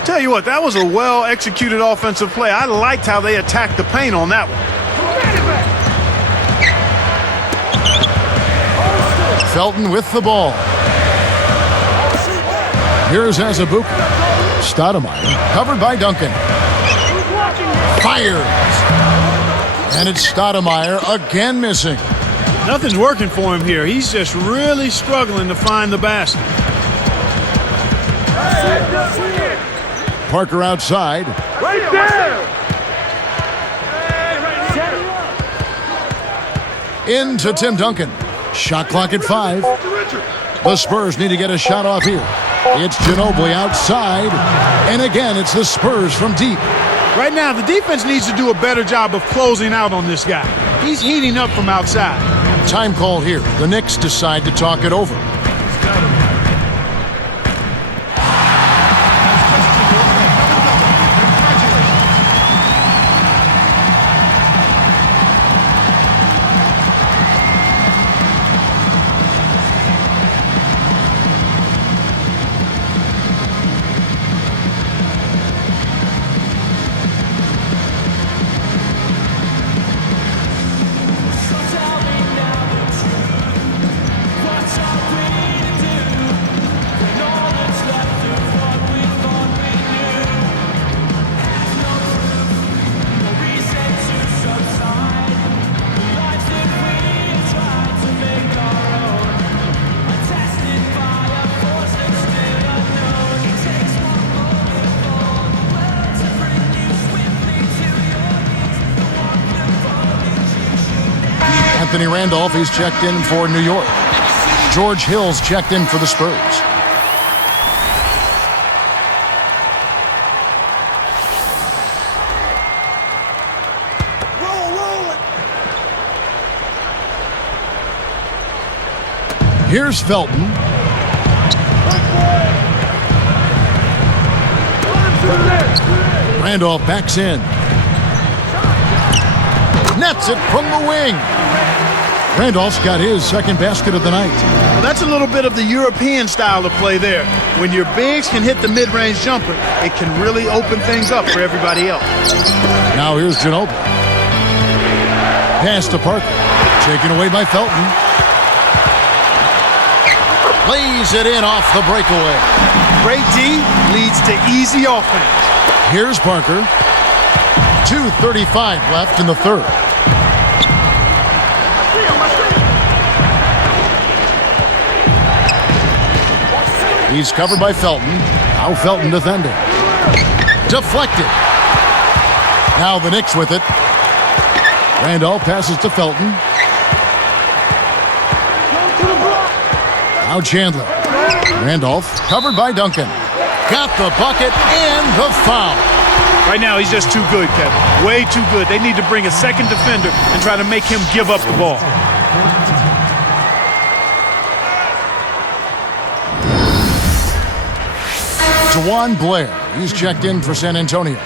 Tell you what, that was a well-executed offensive play. I liked how they attacked the paint on that one. Felton with the ball. Here's Azubuike. Stoudemire covered by Duncan. Fires. And it's Stoudemire again missing. Nothing's working for him here. He's just really struggling to find the basket. Parker outside. Right there! Into Tim Duncan. Shot clock at 5. The Spurs need to get a shot off here. It's Ginobili outside. And again, it's the Spurs from deep. Right now, the defense needs to do a better job of closing out on this guy. He's heating up from outside. Time call here. The Knicks decide to talk it over. Anthony Randolph, he's checked in for New York. George Hill's checked in for the Spurs. Here's Felton. Randolph backs in. Nets it from the wing. Randolph's got his second basket of the night. Well, that's a little bit of the European style of play there. When your bigs can hit the mid-range jumper, it can really open things up for everybody else. Now here's Ginobili. Pass to Parker. Taken away by Felton. Lays it in off the breakaway. Great D leads to easy offense. Here's Parker. 2:35 left in the third. He's covered by Felton. Now Felton defending. Deflected. Now the Knicks with it. Randolph passes to Felton. Now Chandler. Randolph covered by Duncan. Got the bucket and the foul. Right now, he's just too good, Kevin. Way too good. They need to bring a second defender and try to make him give up the ball. Juwan Blair. He's checked in for San Antonio.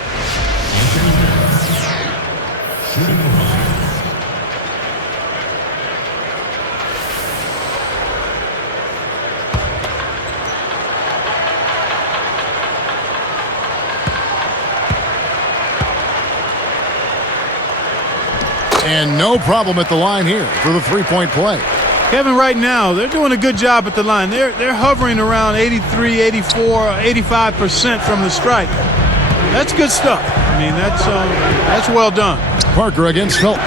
And no problem at the line here for the three-point play. Kevin, right now, they're doing a good job at the line. They're hovering around 83, 84, 85% from the stripe. That's good stuff. I mean, that's well done. Parker against Felton.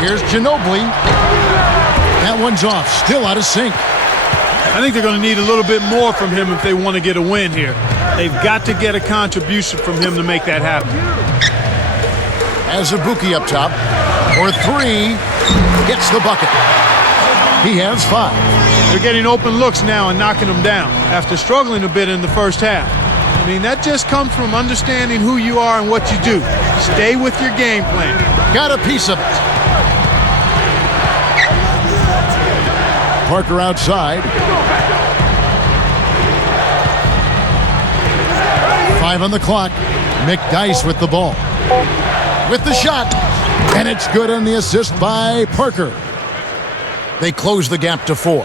Here's Ginobili. That one's off. Still out of sync. I think they're going to need a little bit more from him if they want to get a win here. They've got to get a contribution from him to make that happen. As Ibuki up top. For three. Gets the bucket. He has 5. They're getting open looks now and knocking them down after struggling a bit in the first half. I mean, that just comes from understanding who you are and what you do. Stay with your game plan. Got a piece of it. Parker outside. 5 on the clock. McDyess with the ball. With the shot. And it's good on the assist by Parker. They close the gap to 4.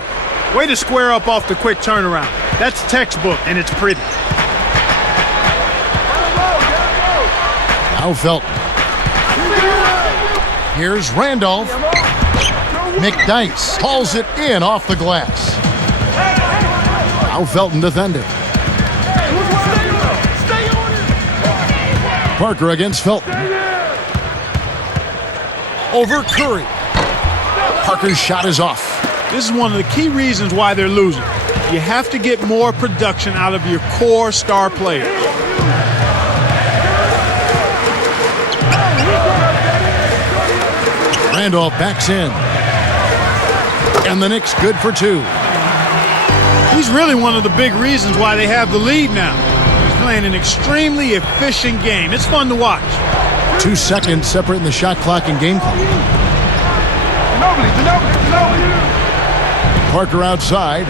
Way to square up off the quick turnaround. That's textbook, and it's pretty. Now Felton. Here's Randolph. McDyess hauls it in off the glass. Now Felton defending. Parker against Felton. Over Curry. Parker's shot is off. This is one of the key reasons why they're losing. You have to get more production out of your core star players. Randolph backs in. And the Knicks good for 2. He's really one of the big reasons why they have the lead now. He's playing an extremely efficient game. It's fun to watch. 2 seconds separating the shot clock and game clock. Parker outside.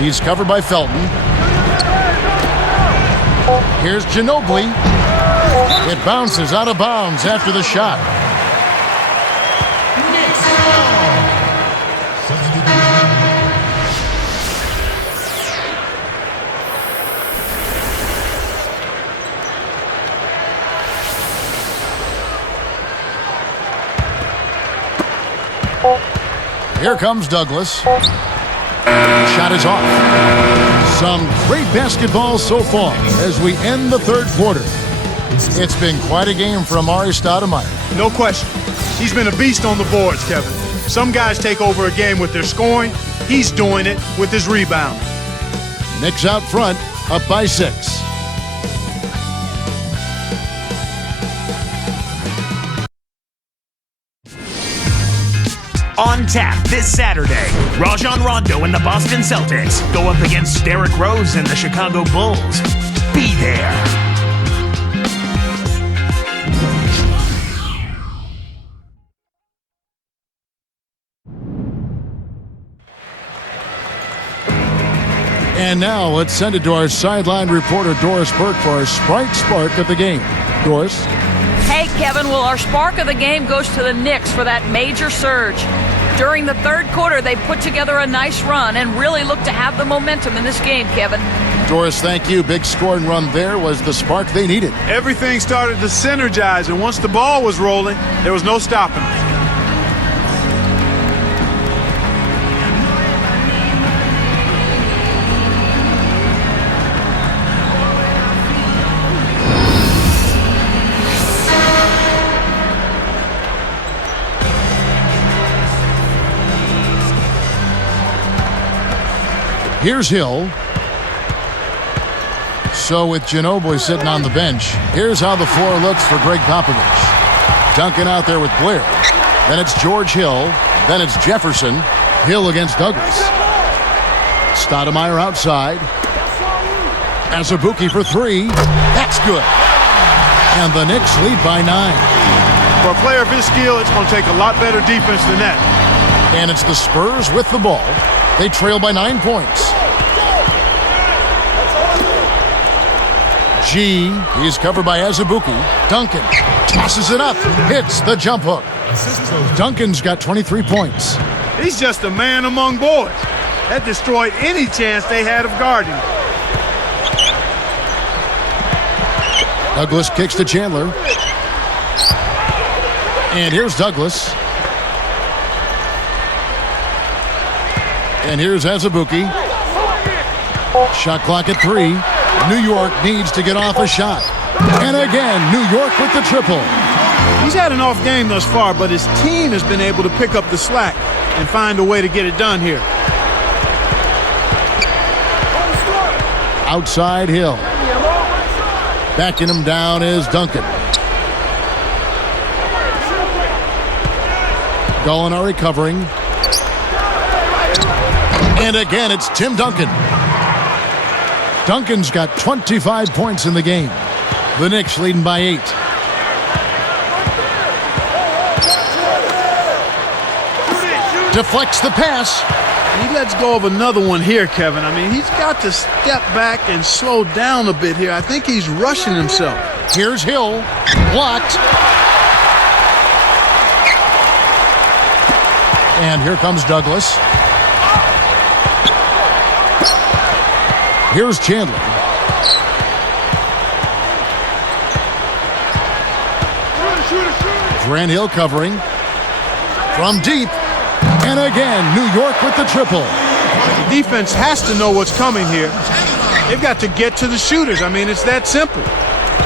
He's covered by Felton. Here's Ginobili. It bounces out of bounds after the shot. Here comes Douglas. Shot is off. Some great basketball so far as we end the third quarter. It's been quite a game for Amari Stoudemire. No question. He's been a beast on the boards, Kevin. Some guys take over a game with their scoring. He's doing it with his rebound. Knicks out front, up by 6. On tap this Saturday, Rajon Rondo and the Boston Celtics go up against Derrick Rose and the Chicago Bulls. Be there. And now let's send it to our sideline reporter, Doris Burke, for our Sprite Spark of the game. Doris? Hey, Kevin. Well, our spark of the game goes to the Knicks for that major surge. During the third quarter, they put together a nice run and really looked to have the momentum in this game, Kevin. Doris, thank you. Big scoring run there was the spark they needed. Everything started to synergize, and once the ball was rolling, there was no stopping it. Here's Hill. So with Ginobili sitting on the bench, here's how the floor looks for Greg Popovich. Duncan out there with Blair. Then it's George Hill. Then it's Jefferson. Hill against Douglas. Stoudemire outside. Azubuike for three. That's good. And the Knicks lead by 9. For a player of his skill, it's going to take a lot better defense than that. And it's the Spurs with the ball. They trail by 9 points. G, he's covered by Azubuike. Duncan tosses it up, hits the jump hook. Duncan's got 23 points. He's just a man among boys. That destroyed any chance they had of guarding. Douglas kicks to Chandler. And here's Douglas. And here's Azubuike. Shot clock at 3. New York needs to get off a shot. And again, New York with the triple. He's had an off game thus far, but his team has been able to pick up the slack and find a way to get it done here. Outside Hill. Backing him down is Duncan. Gallinari covering. And again, it's Tim Duncan. Duncan's got 25 points in the game. The Knicks leading by 8. Deflects the pass. He lets go of another one here, Kevin. I mean, he's got to step back and slow down a bit here. I think he's rushing himself. Here's Hill. Blocked. And here comes Douglas. Here's Chandler. Grant Hill covering. From deep. And again, New York with the triple. The defense has to know what's coming here. They've got to get to the shooters. I mean, it's that simple.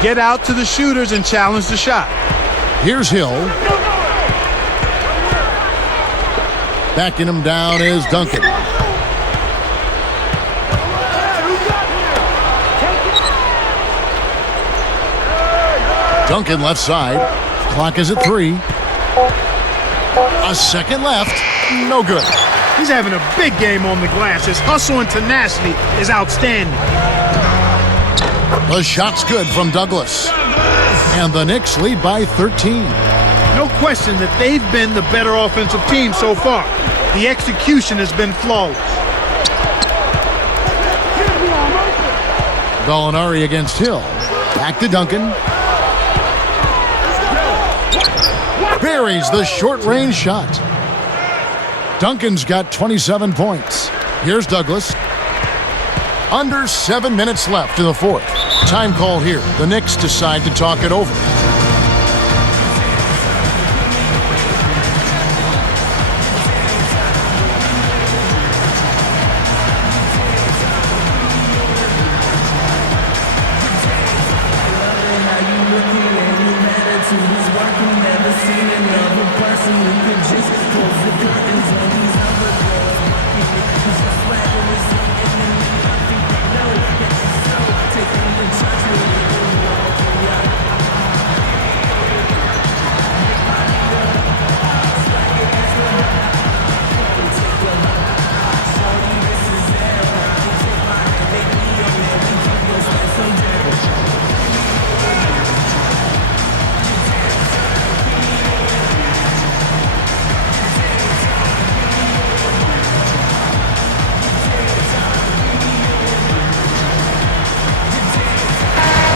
Get out to the shooters and challenge the shot. Here's Hill. Backing him down is Duncan. Duncan left side. Clock is at 3. A second left. No good. He's having a big game on the glass. His hustle and tenacity is outstanding. The shot's good from Douglas. And the Knicks lead by 13. No question that they've been the better offensive team so far. The execution has been flawless. Gallinari against Hill. Back to Duncan. Buries the short-range shot. Duncan's got 27 points. Here's Douglas. Under 7 minutes left in the fourth. Time call here. The Knicks decide to talk it over.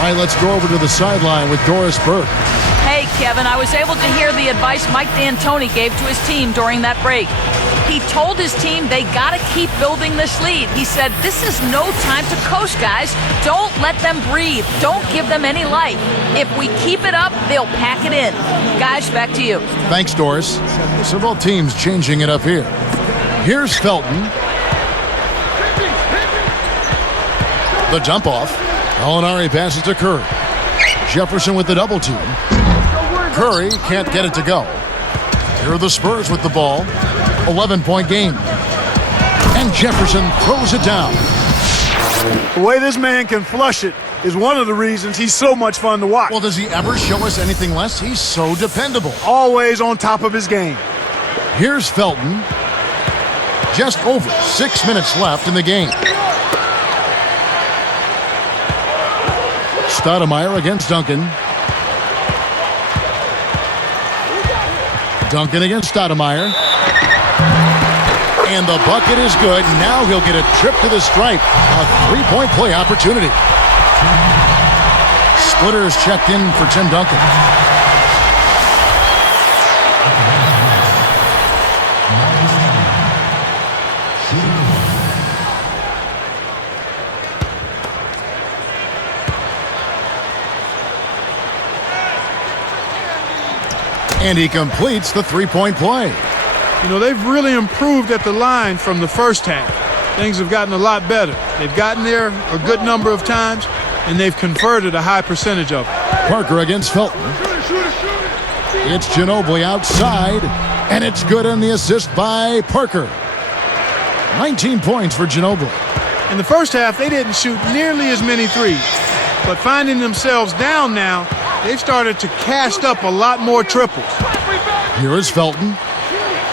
right, let's go over to the sideline with Doris Burke. Hey, Kevin, I was able to hear the advice Mike D'Antoni gave to his team during that break. He told his team they got to keep building this lead. He said, this is no time to coast, guys. Don't let them breathe. Don't give them any life. If we keep it up, they'll pack it in. Guys, back to you. Thanks, Doris. So both teams changing it up here. Here's Felton. The dump off. Molinari passes to Curry. Jefferson with the double team. Curry can't get it to go. Here are the Spurs with the ball. 11-point game. And Jefferson throws it down. The way this man can flush it is one of the reasons he's so much fun to watch. Well, does he ever show us anything less? He's so dependable. Always on top of his game. Here's Felton. Just over 6 minutes left in the game. Stoudemire against Duncan. Duncan against Stoudemire. And the bucket is good. Now he'll get a trip to the stripe. A three-point play opportunity. Splitters checked in for Tim Duncan. And he completes the three-point play. You know, they've really improved at the line from the first half. Things have gotten a lot better. They've gotten there a good number of times, and they've converted a high percentage of it. Parker against Felton. It's Ginobili outside, and it's good on the assist by Parker. 19 points for Ginobili. In the first half, they didn't shoot nearly as many threes. But finding themselves down now, they've started to cast up a lot more triples. Here is Felton.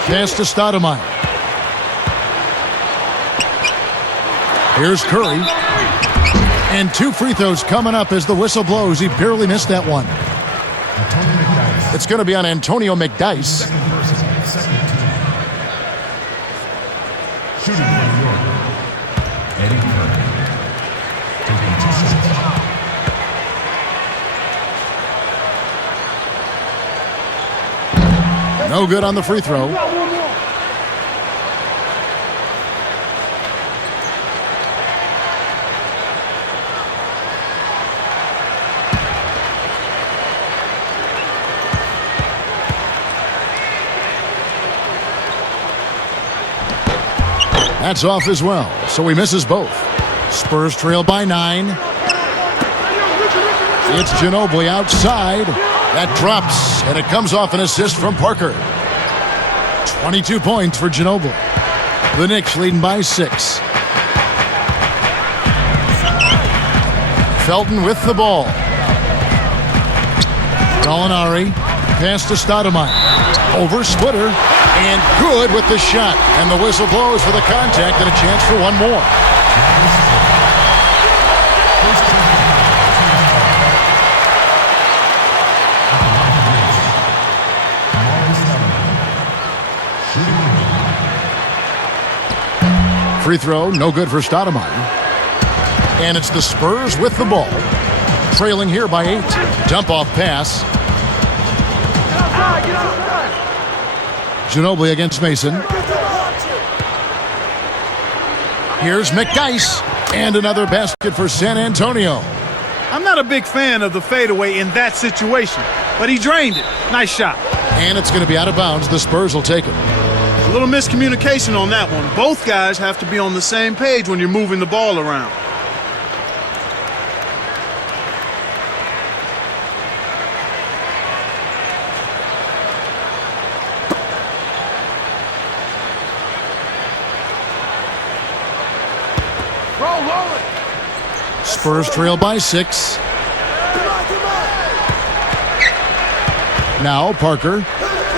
Pass to Stoudemire. Here's Curry. And 2 free throws coming up as the whistle blows. He barely missed that one. It's going to be on Antonio McDyess. Shooting for New York. Eddie Curry. Taking 2 shots. No good on the free throw. That's off as well, so he misses both. Spurs trail by 9. It's Ginobili outside. That drops, and it comes off an assist from Parker. 22 points for Ginobili. The Knicks leading by 6. Felton with the ball. Molinari, pass to Stoudemire. Over Splitter, and good with the shot. And the whistle blows for the contact and a chance for one more. Free throw, no good for Stoudemire. And it's the Spurs with the ball. Trailing here by 8. Dump-off pass. Ginobili against Mason. Here's McDyess. And another basket for San Antonio. I'm not a big fan of the fadeaway in that situation, but he drained it. Nice shot. And it's going to be out of bounds. The Spurs will take it. A little miscommunication on that one. Both guys have to be on the same page when you're moving the ball around. Spurs trail by 6. Now Parker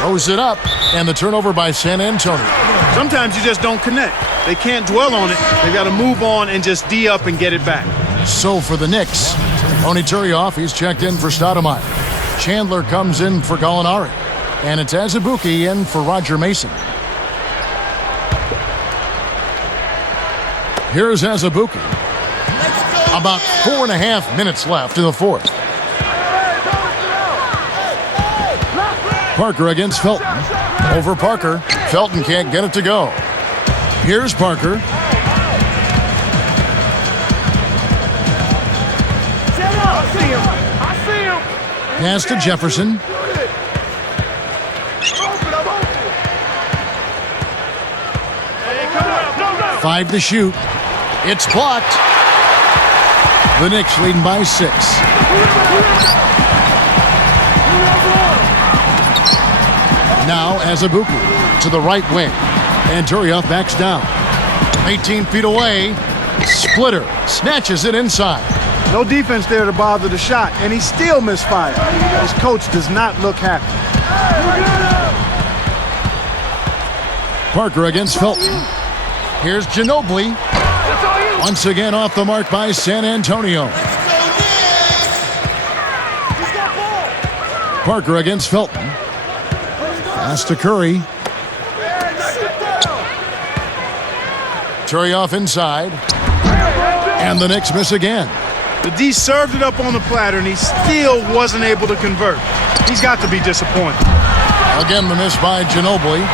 throws it up, and the turnover by San Antonio. Sometimes you just don't connect. They can't dwell on it. They've got to move on and just D up and get it back. So for the Knicks, Tony Turioff, he's checked in for Stoudemire. Chandler comes in for Gallinari. And it's Azubuike in for Roger Mason. Here's Azubuike. About 4.5 minutes left in the fourth. Parker against Felton. Over Parker. Felton can't get it to go. Here's Parker. Pass to Jefferson. Five to shoot. It's blocked. The Knicks leading by 6. Now Azubuike to the right wing. And Turioff backs down. 18 feet away. Splitter snatches it inside. No defense there to bother the shot, and he still misfired. His coach does not look happy. Parker against Felton. Here's Ginobili. Once again off the mark by San Antonio. Parker against Felton. Pass to Curry. Turioff inside. And the Knicks miss again. The D served it up on the platter, and he still wasn't able to convert. He's got to be disappointed. Again, the miss by Ginobili.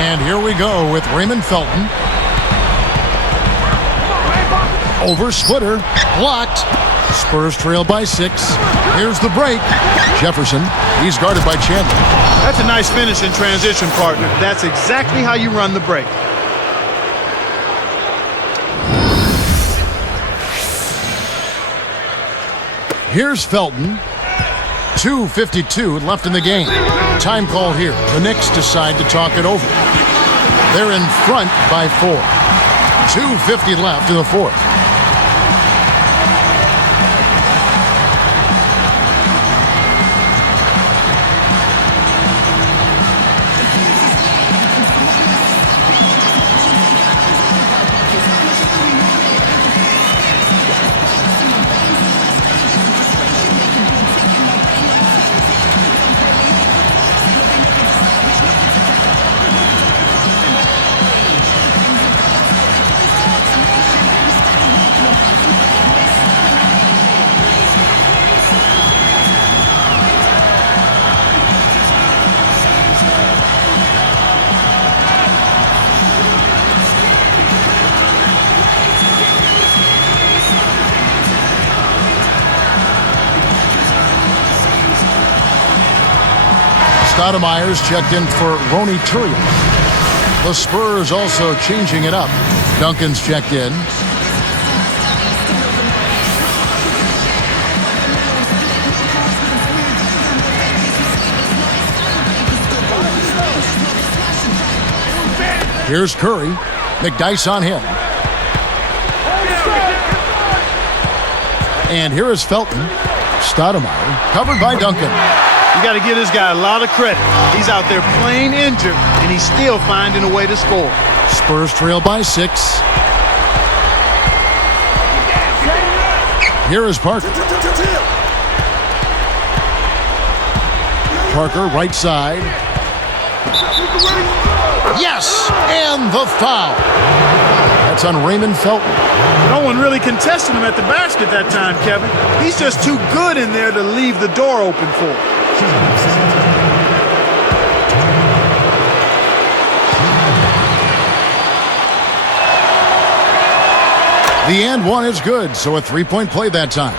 And here we go with Raymond Felton. Over Splitter. Blocked. Spurs trail by 6. Here's the break. Jefferson. He's guarded by Chandler. That's a nice finish in transition, partner. That's exactly how you run the break. Here's Felton. 2:52 left in the game. Time call here. The Knicks decide to talk it over. They're in front by 4. 2:50 left in the fourth. Stoudemire's checked in for Ronny Turiaf. The Spurs also changing it up. Duncan's checked in. Here's Curry. McDyess on him. And here is Felton. Stoudemire covered by Duncan. You got to give this guy a lot of credit. He's out there playing injured, and he's still finding a way to score. Spurs trail by 6. Here is Parker. Parker, right side. Yes! And the foul. That's on Raymond Felton. No one really contested him at the basket that time, Kevin. He's just too good in there to leave the door open for him. The and one is good, so a three-point play that time.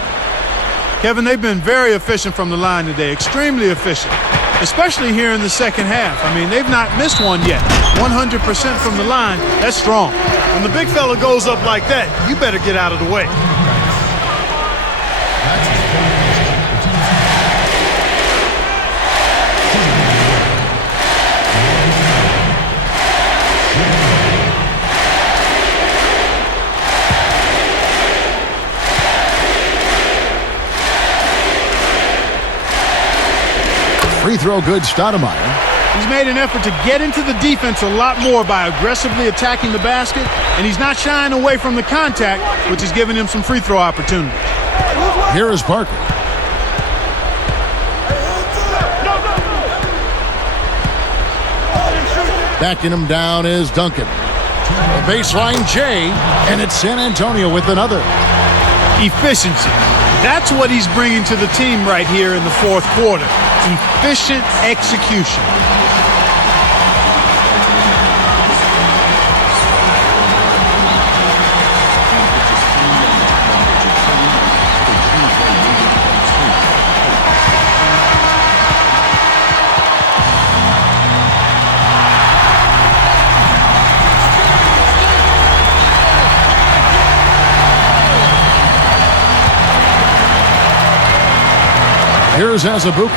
Kevin, they've been very efficient from the line today, extremely efficient, especially here in the second half. I mean, they've not missed one yet. 100% from the line, that's strong. When the big fella goes up like that, you better get out of the way. Free throw good, Stoudemire. He's made an effort to get into the defense a lot more by aggressively attacking the basket, and he's not shying away from the contact, which is giving him some free throw opportunities. Here is Parker. Backing him down is Duncan. A baseline J, and it's San Antonio with another. Efficiency. That's what he's bringing to the team right here in the fourth quarter. Efficient execution. Here's Azubuike.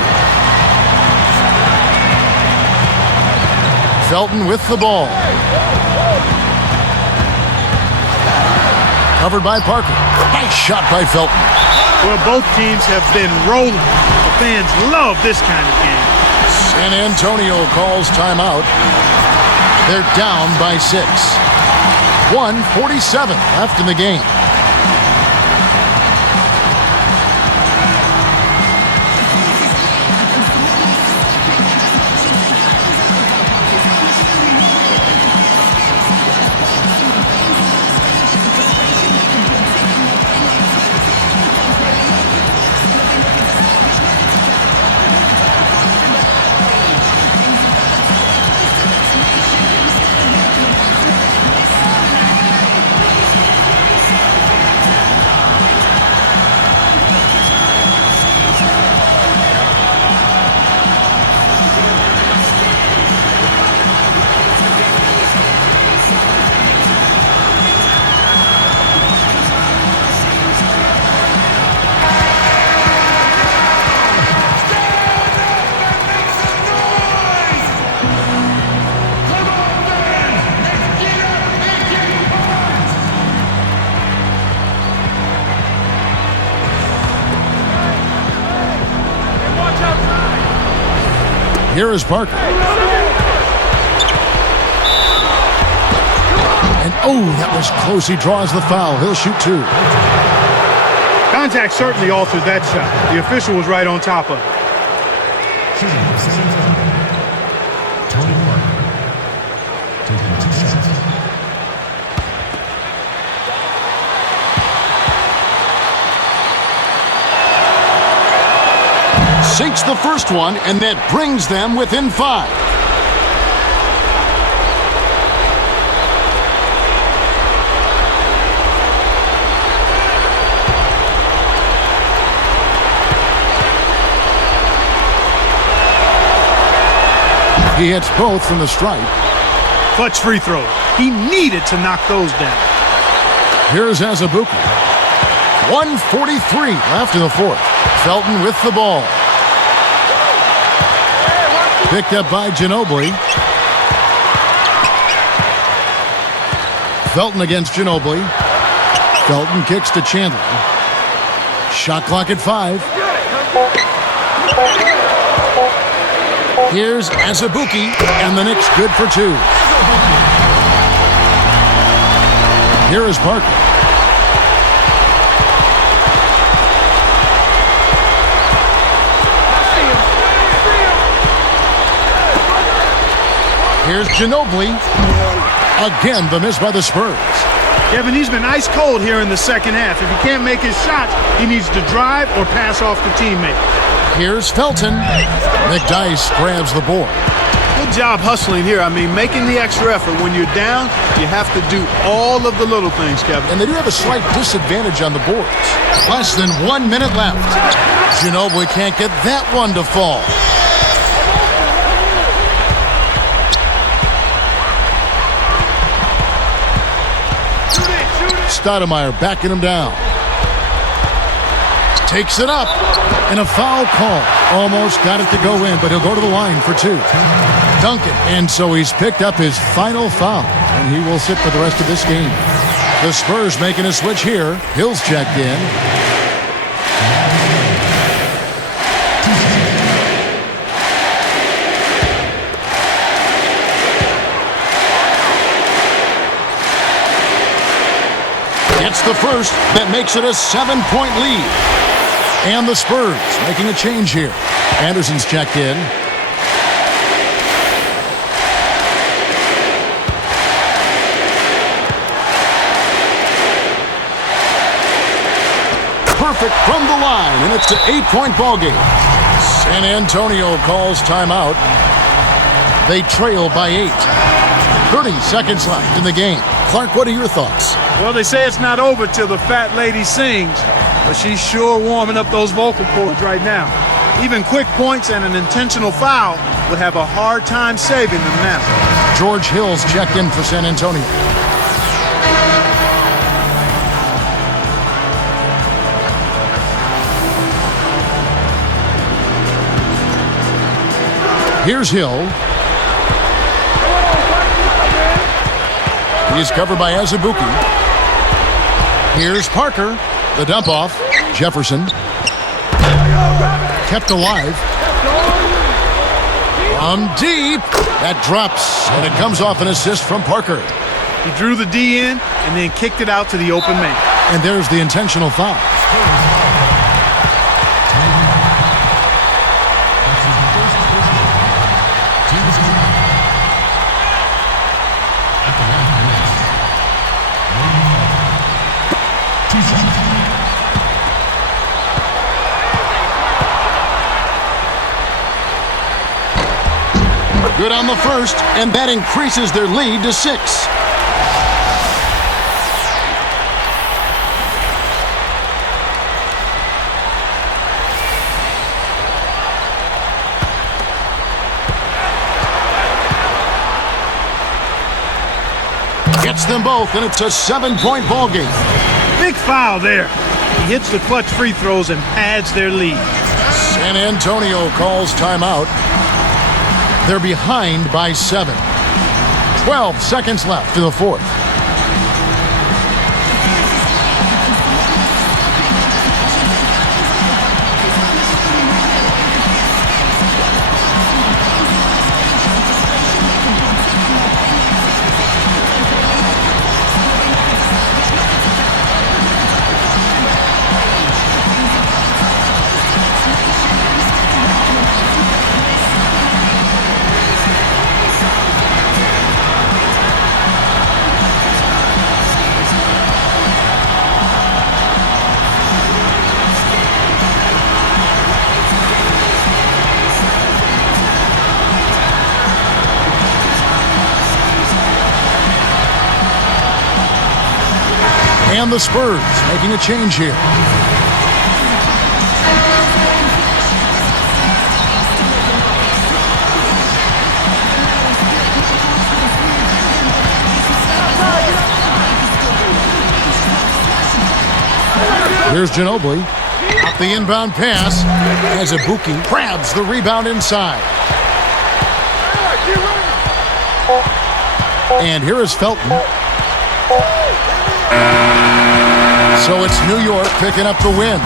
Felton with the ball. Covered by Parker. Nice shot by Felton. Well, both teams have been rolling. The fans love this kind of game. San Antonio calls timeout. They're down by 6. 1:47 left in the game. Here is Parker. And oh, that was close. He draws the foul. He'll shoot 2. Contact certainly altered that shot. The official was right on top of it. Shooting for San Antonio. Tony Parker. Taking 2 shots. Sinks the first one, and that brings them within 5. He hits both from the stripe. Clutch free throw. He needed to knock those down. Here's Azubuike. 1:43 left in the fourth. Felton with the ball. Picked up by Ginobili. Felton against Ginobili. Felton kicks to Chandler. Shot clock at 5. Here's Azubuike, and the Knicks good for 2. Here is Parker. Here's Ginobili. Again, the miss by the Spurs. Kevin, he's been ice cold here in the second half. If he can't make his shots, he needs to drive or pass off the teammate. Here's Felton. McDyess grabs the board. Good job hustling here. I mean, making the extra effort. When you're down, you have to do all of the little things, Kevin. And they do have a slight disadvantage on the boards. Less than 1 minute left. Ginobili can't get that one to fall. Stoudemire backing him down. Takes it up. And a foul call. Almost got it to go in, but he'll go to the line for 2. Duncan. And so he's picked up his final foul. And he will sit for the rest of this game. The Spurs making a switch here. Hill's checked in. It's the first that makes it a 7-point lead. And the Spurs making a change here. Anderson's checked in. perfect from the line, and it's an 8-point ball game. San Antonio calls timeout. They trail by 8. 30 seconds left in the game. Clark, what are your thoughts? Well, they say it's not over till the fat lady sings, but she's sure warming up those vocal cords right now. Even quick points and an intentional foul would have a hard time saving them now. George Hill's checked in for San Antonio. Here's Hill. He is covered by Azubuike. Here's Parker. The dump off. Jefferson. Kept alive. From deep. That drops, and it comes off an assist from Parker. He drew the D in and then kicked it out to the open man. And there's the intentional foul. Good on the first, and that increases their lead to 6. Gets them both, and it's a 7-point ball game. Big foul there. He hits the clutch free throws and adds their lead. San Antonio calls timeout. They're behind by 7. 12 seconds left in the fourth. And the Spurs making a change here. Here's Ginobili. Up the inbound pass. Azubuike grabs the rebound inside. And here is Felton. So it's New York picking up the win.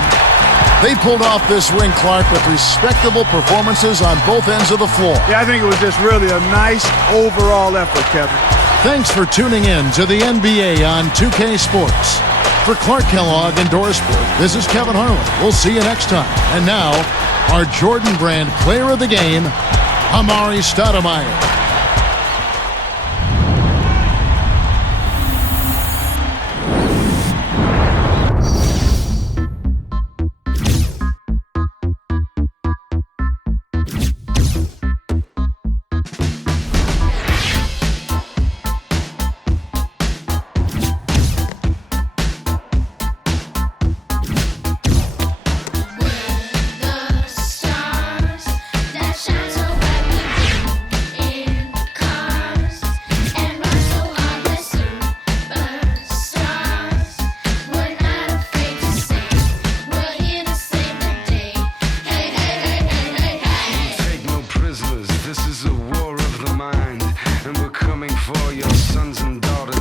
They pulled off this win, Clark, with respectable performances on both ends of the floor. Yeah, I think it was just really a nice overall effort, Kevin. Thanks for tuning in to the NBA on 2K Sports. For Clark Kellogg and Doris Burke, this is Kevin Harlan. We'll see you next time. And now, our Jordan Brand player of the game, Amari Stoudemire.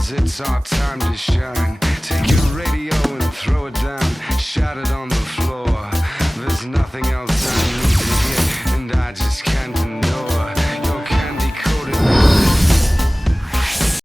It's our time to shine. Take your radio and throw it down. Shout it on the floor. There's nothing else I need to hear, and I just can't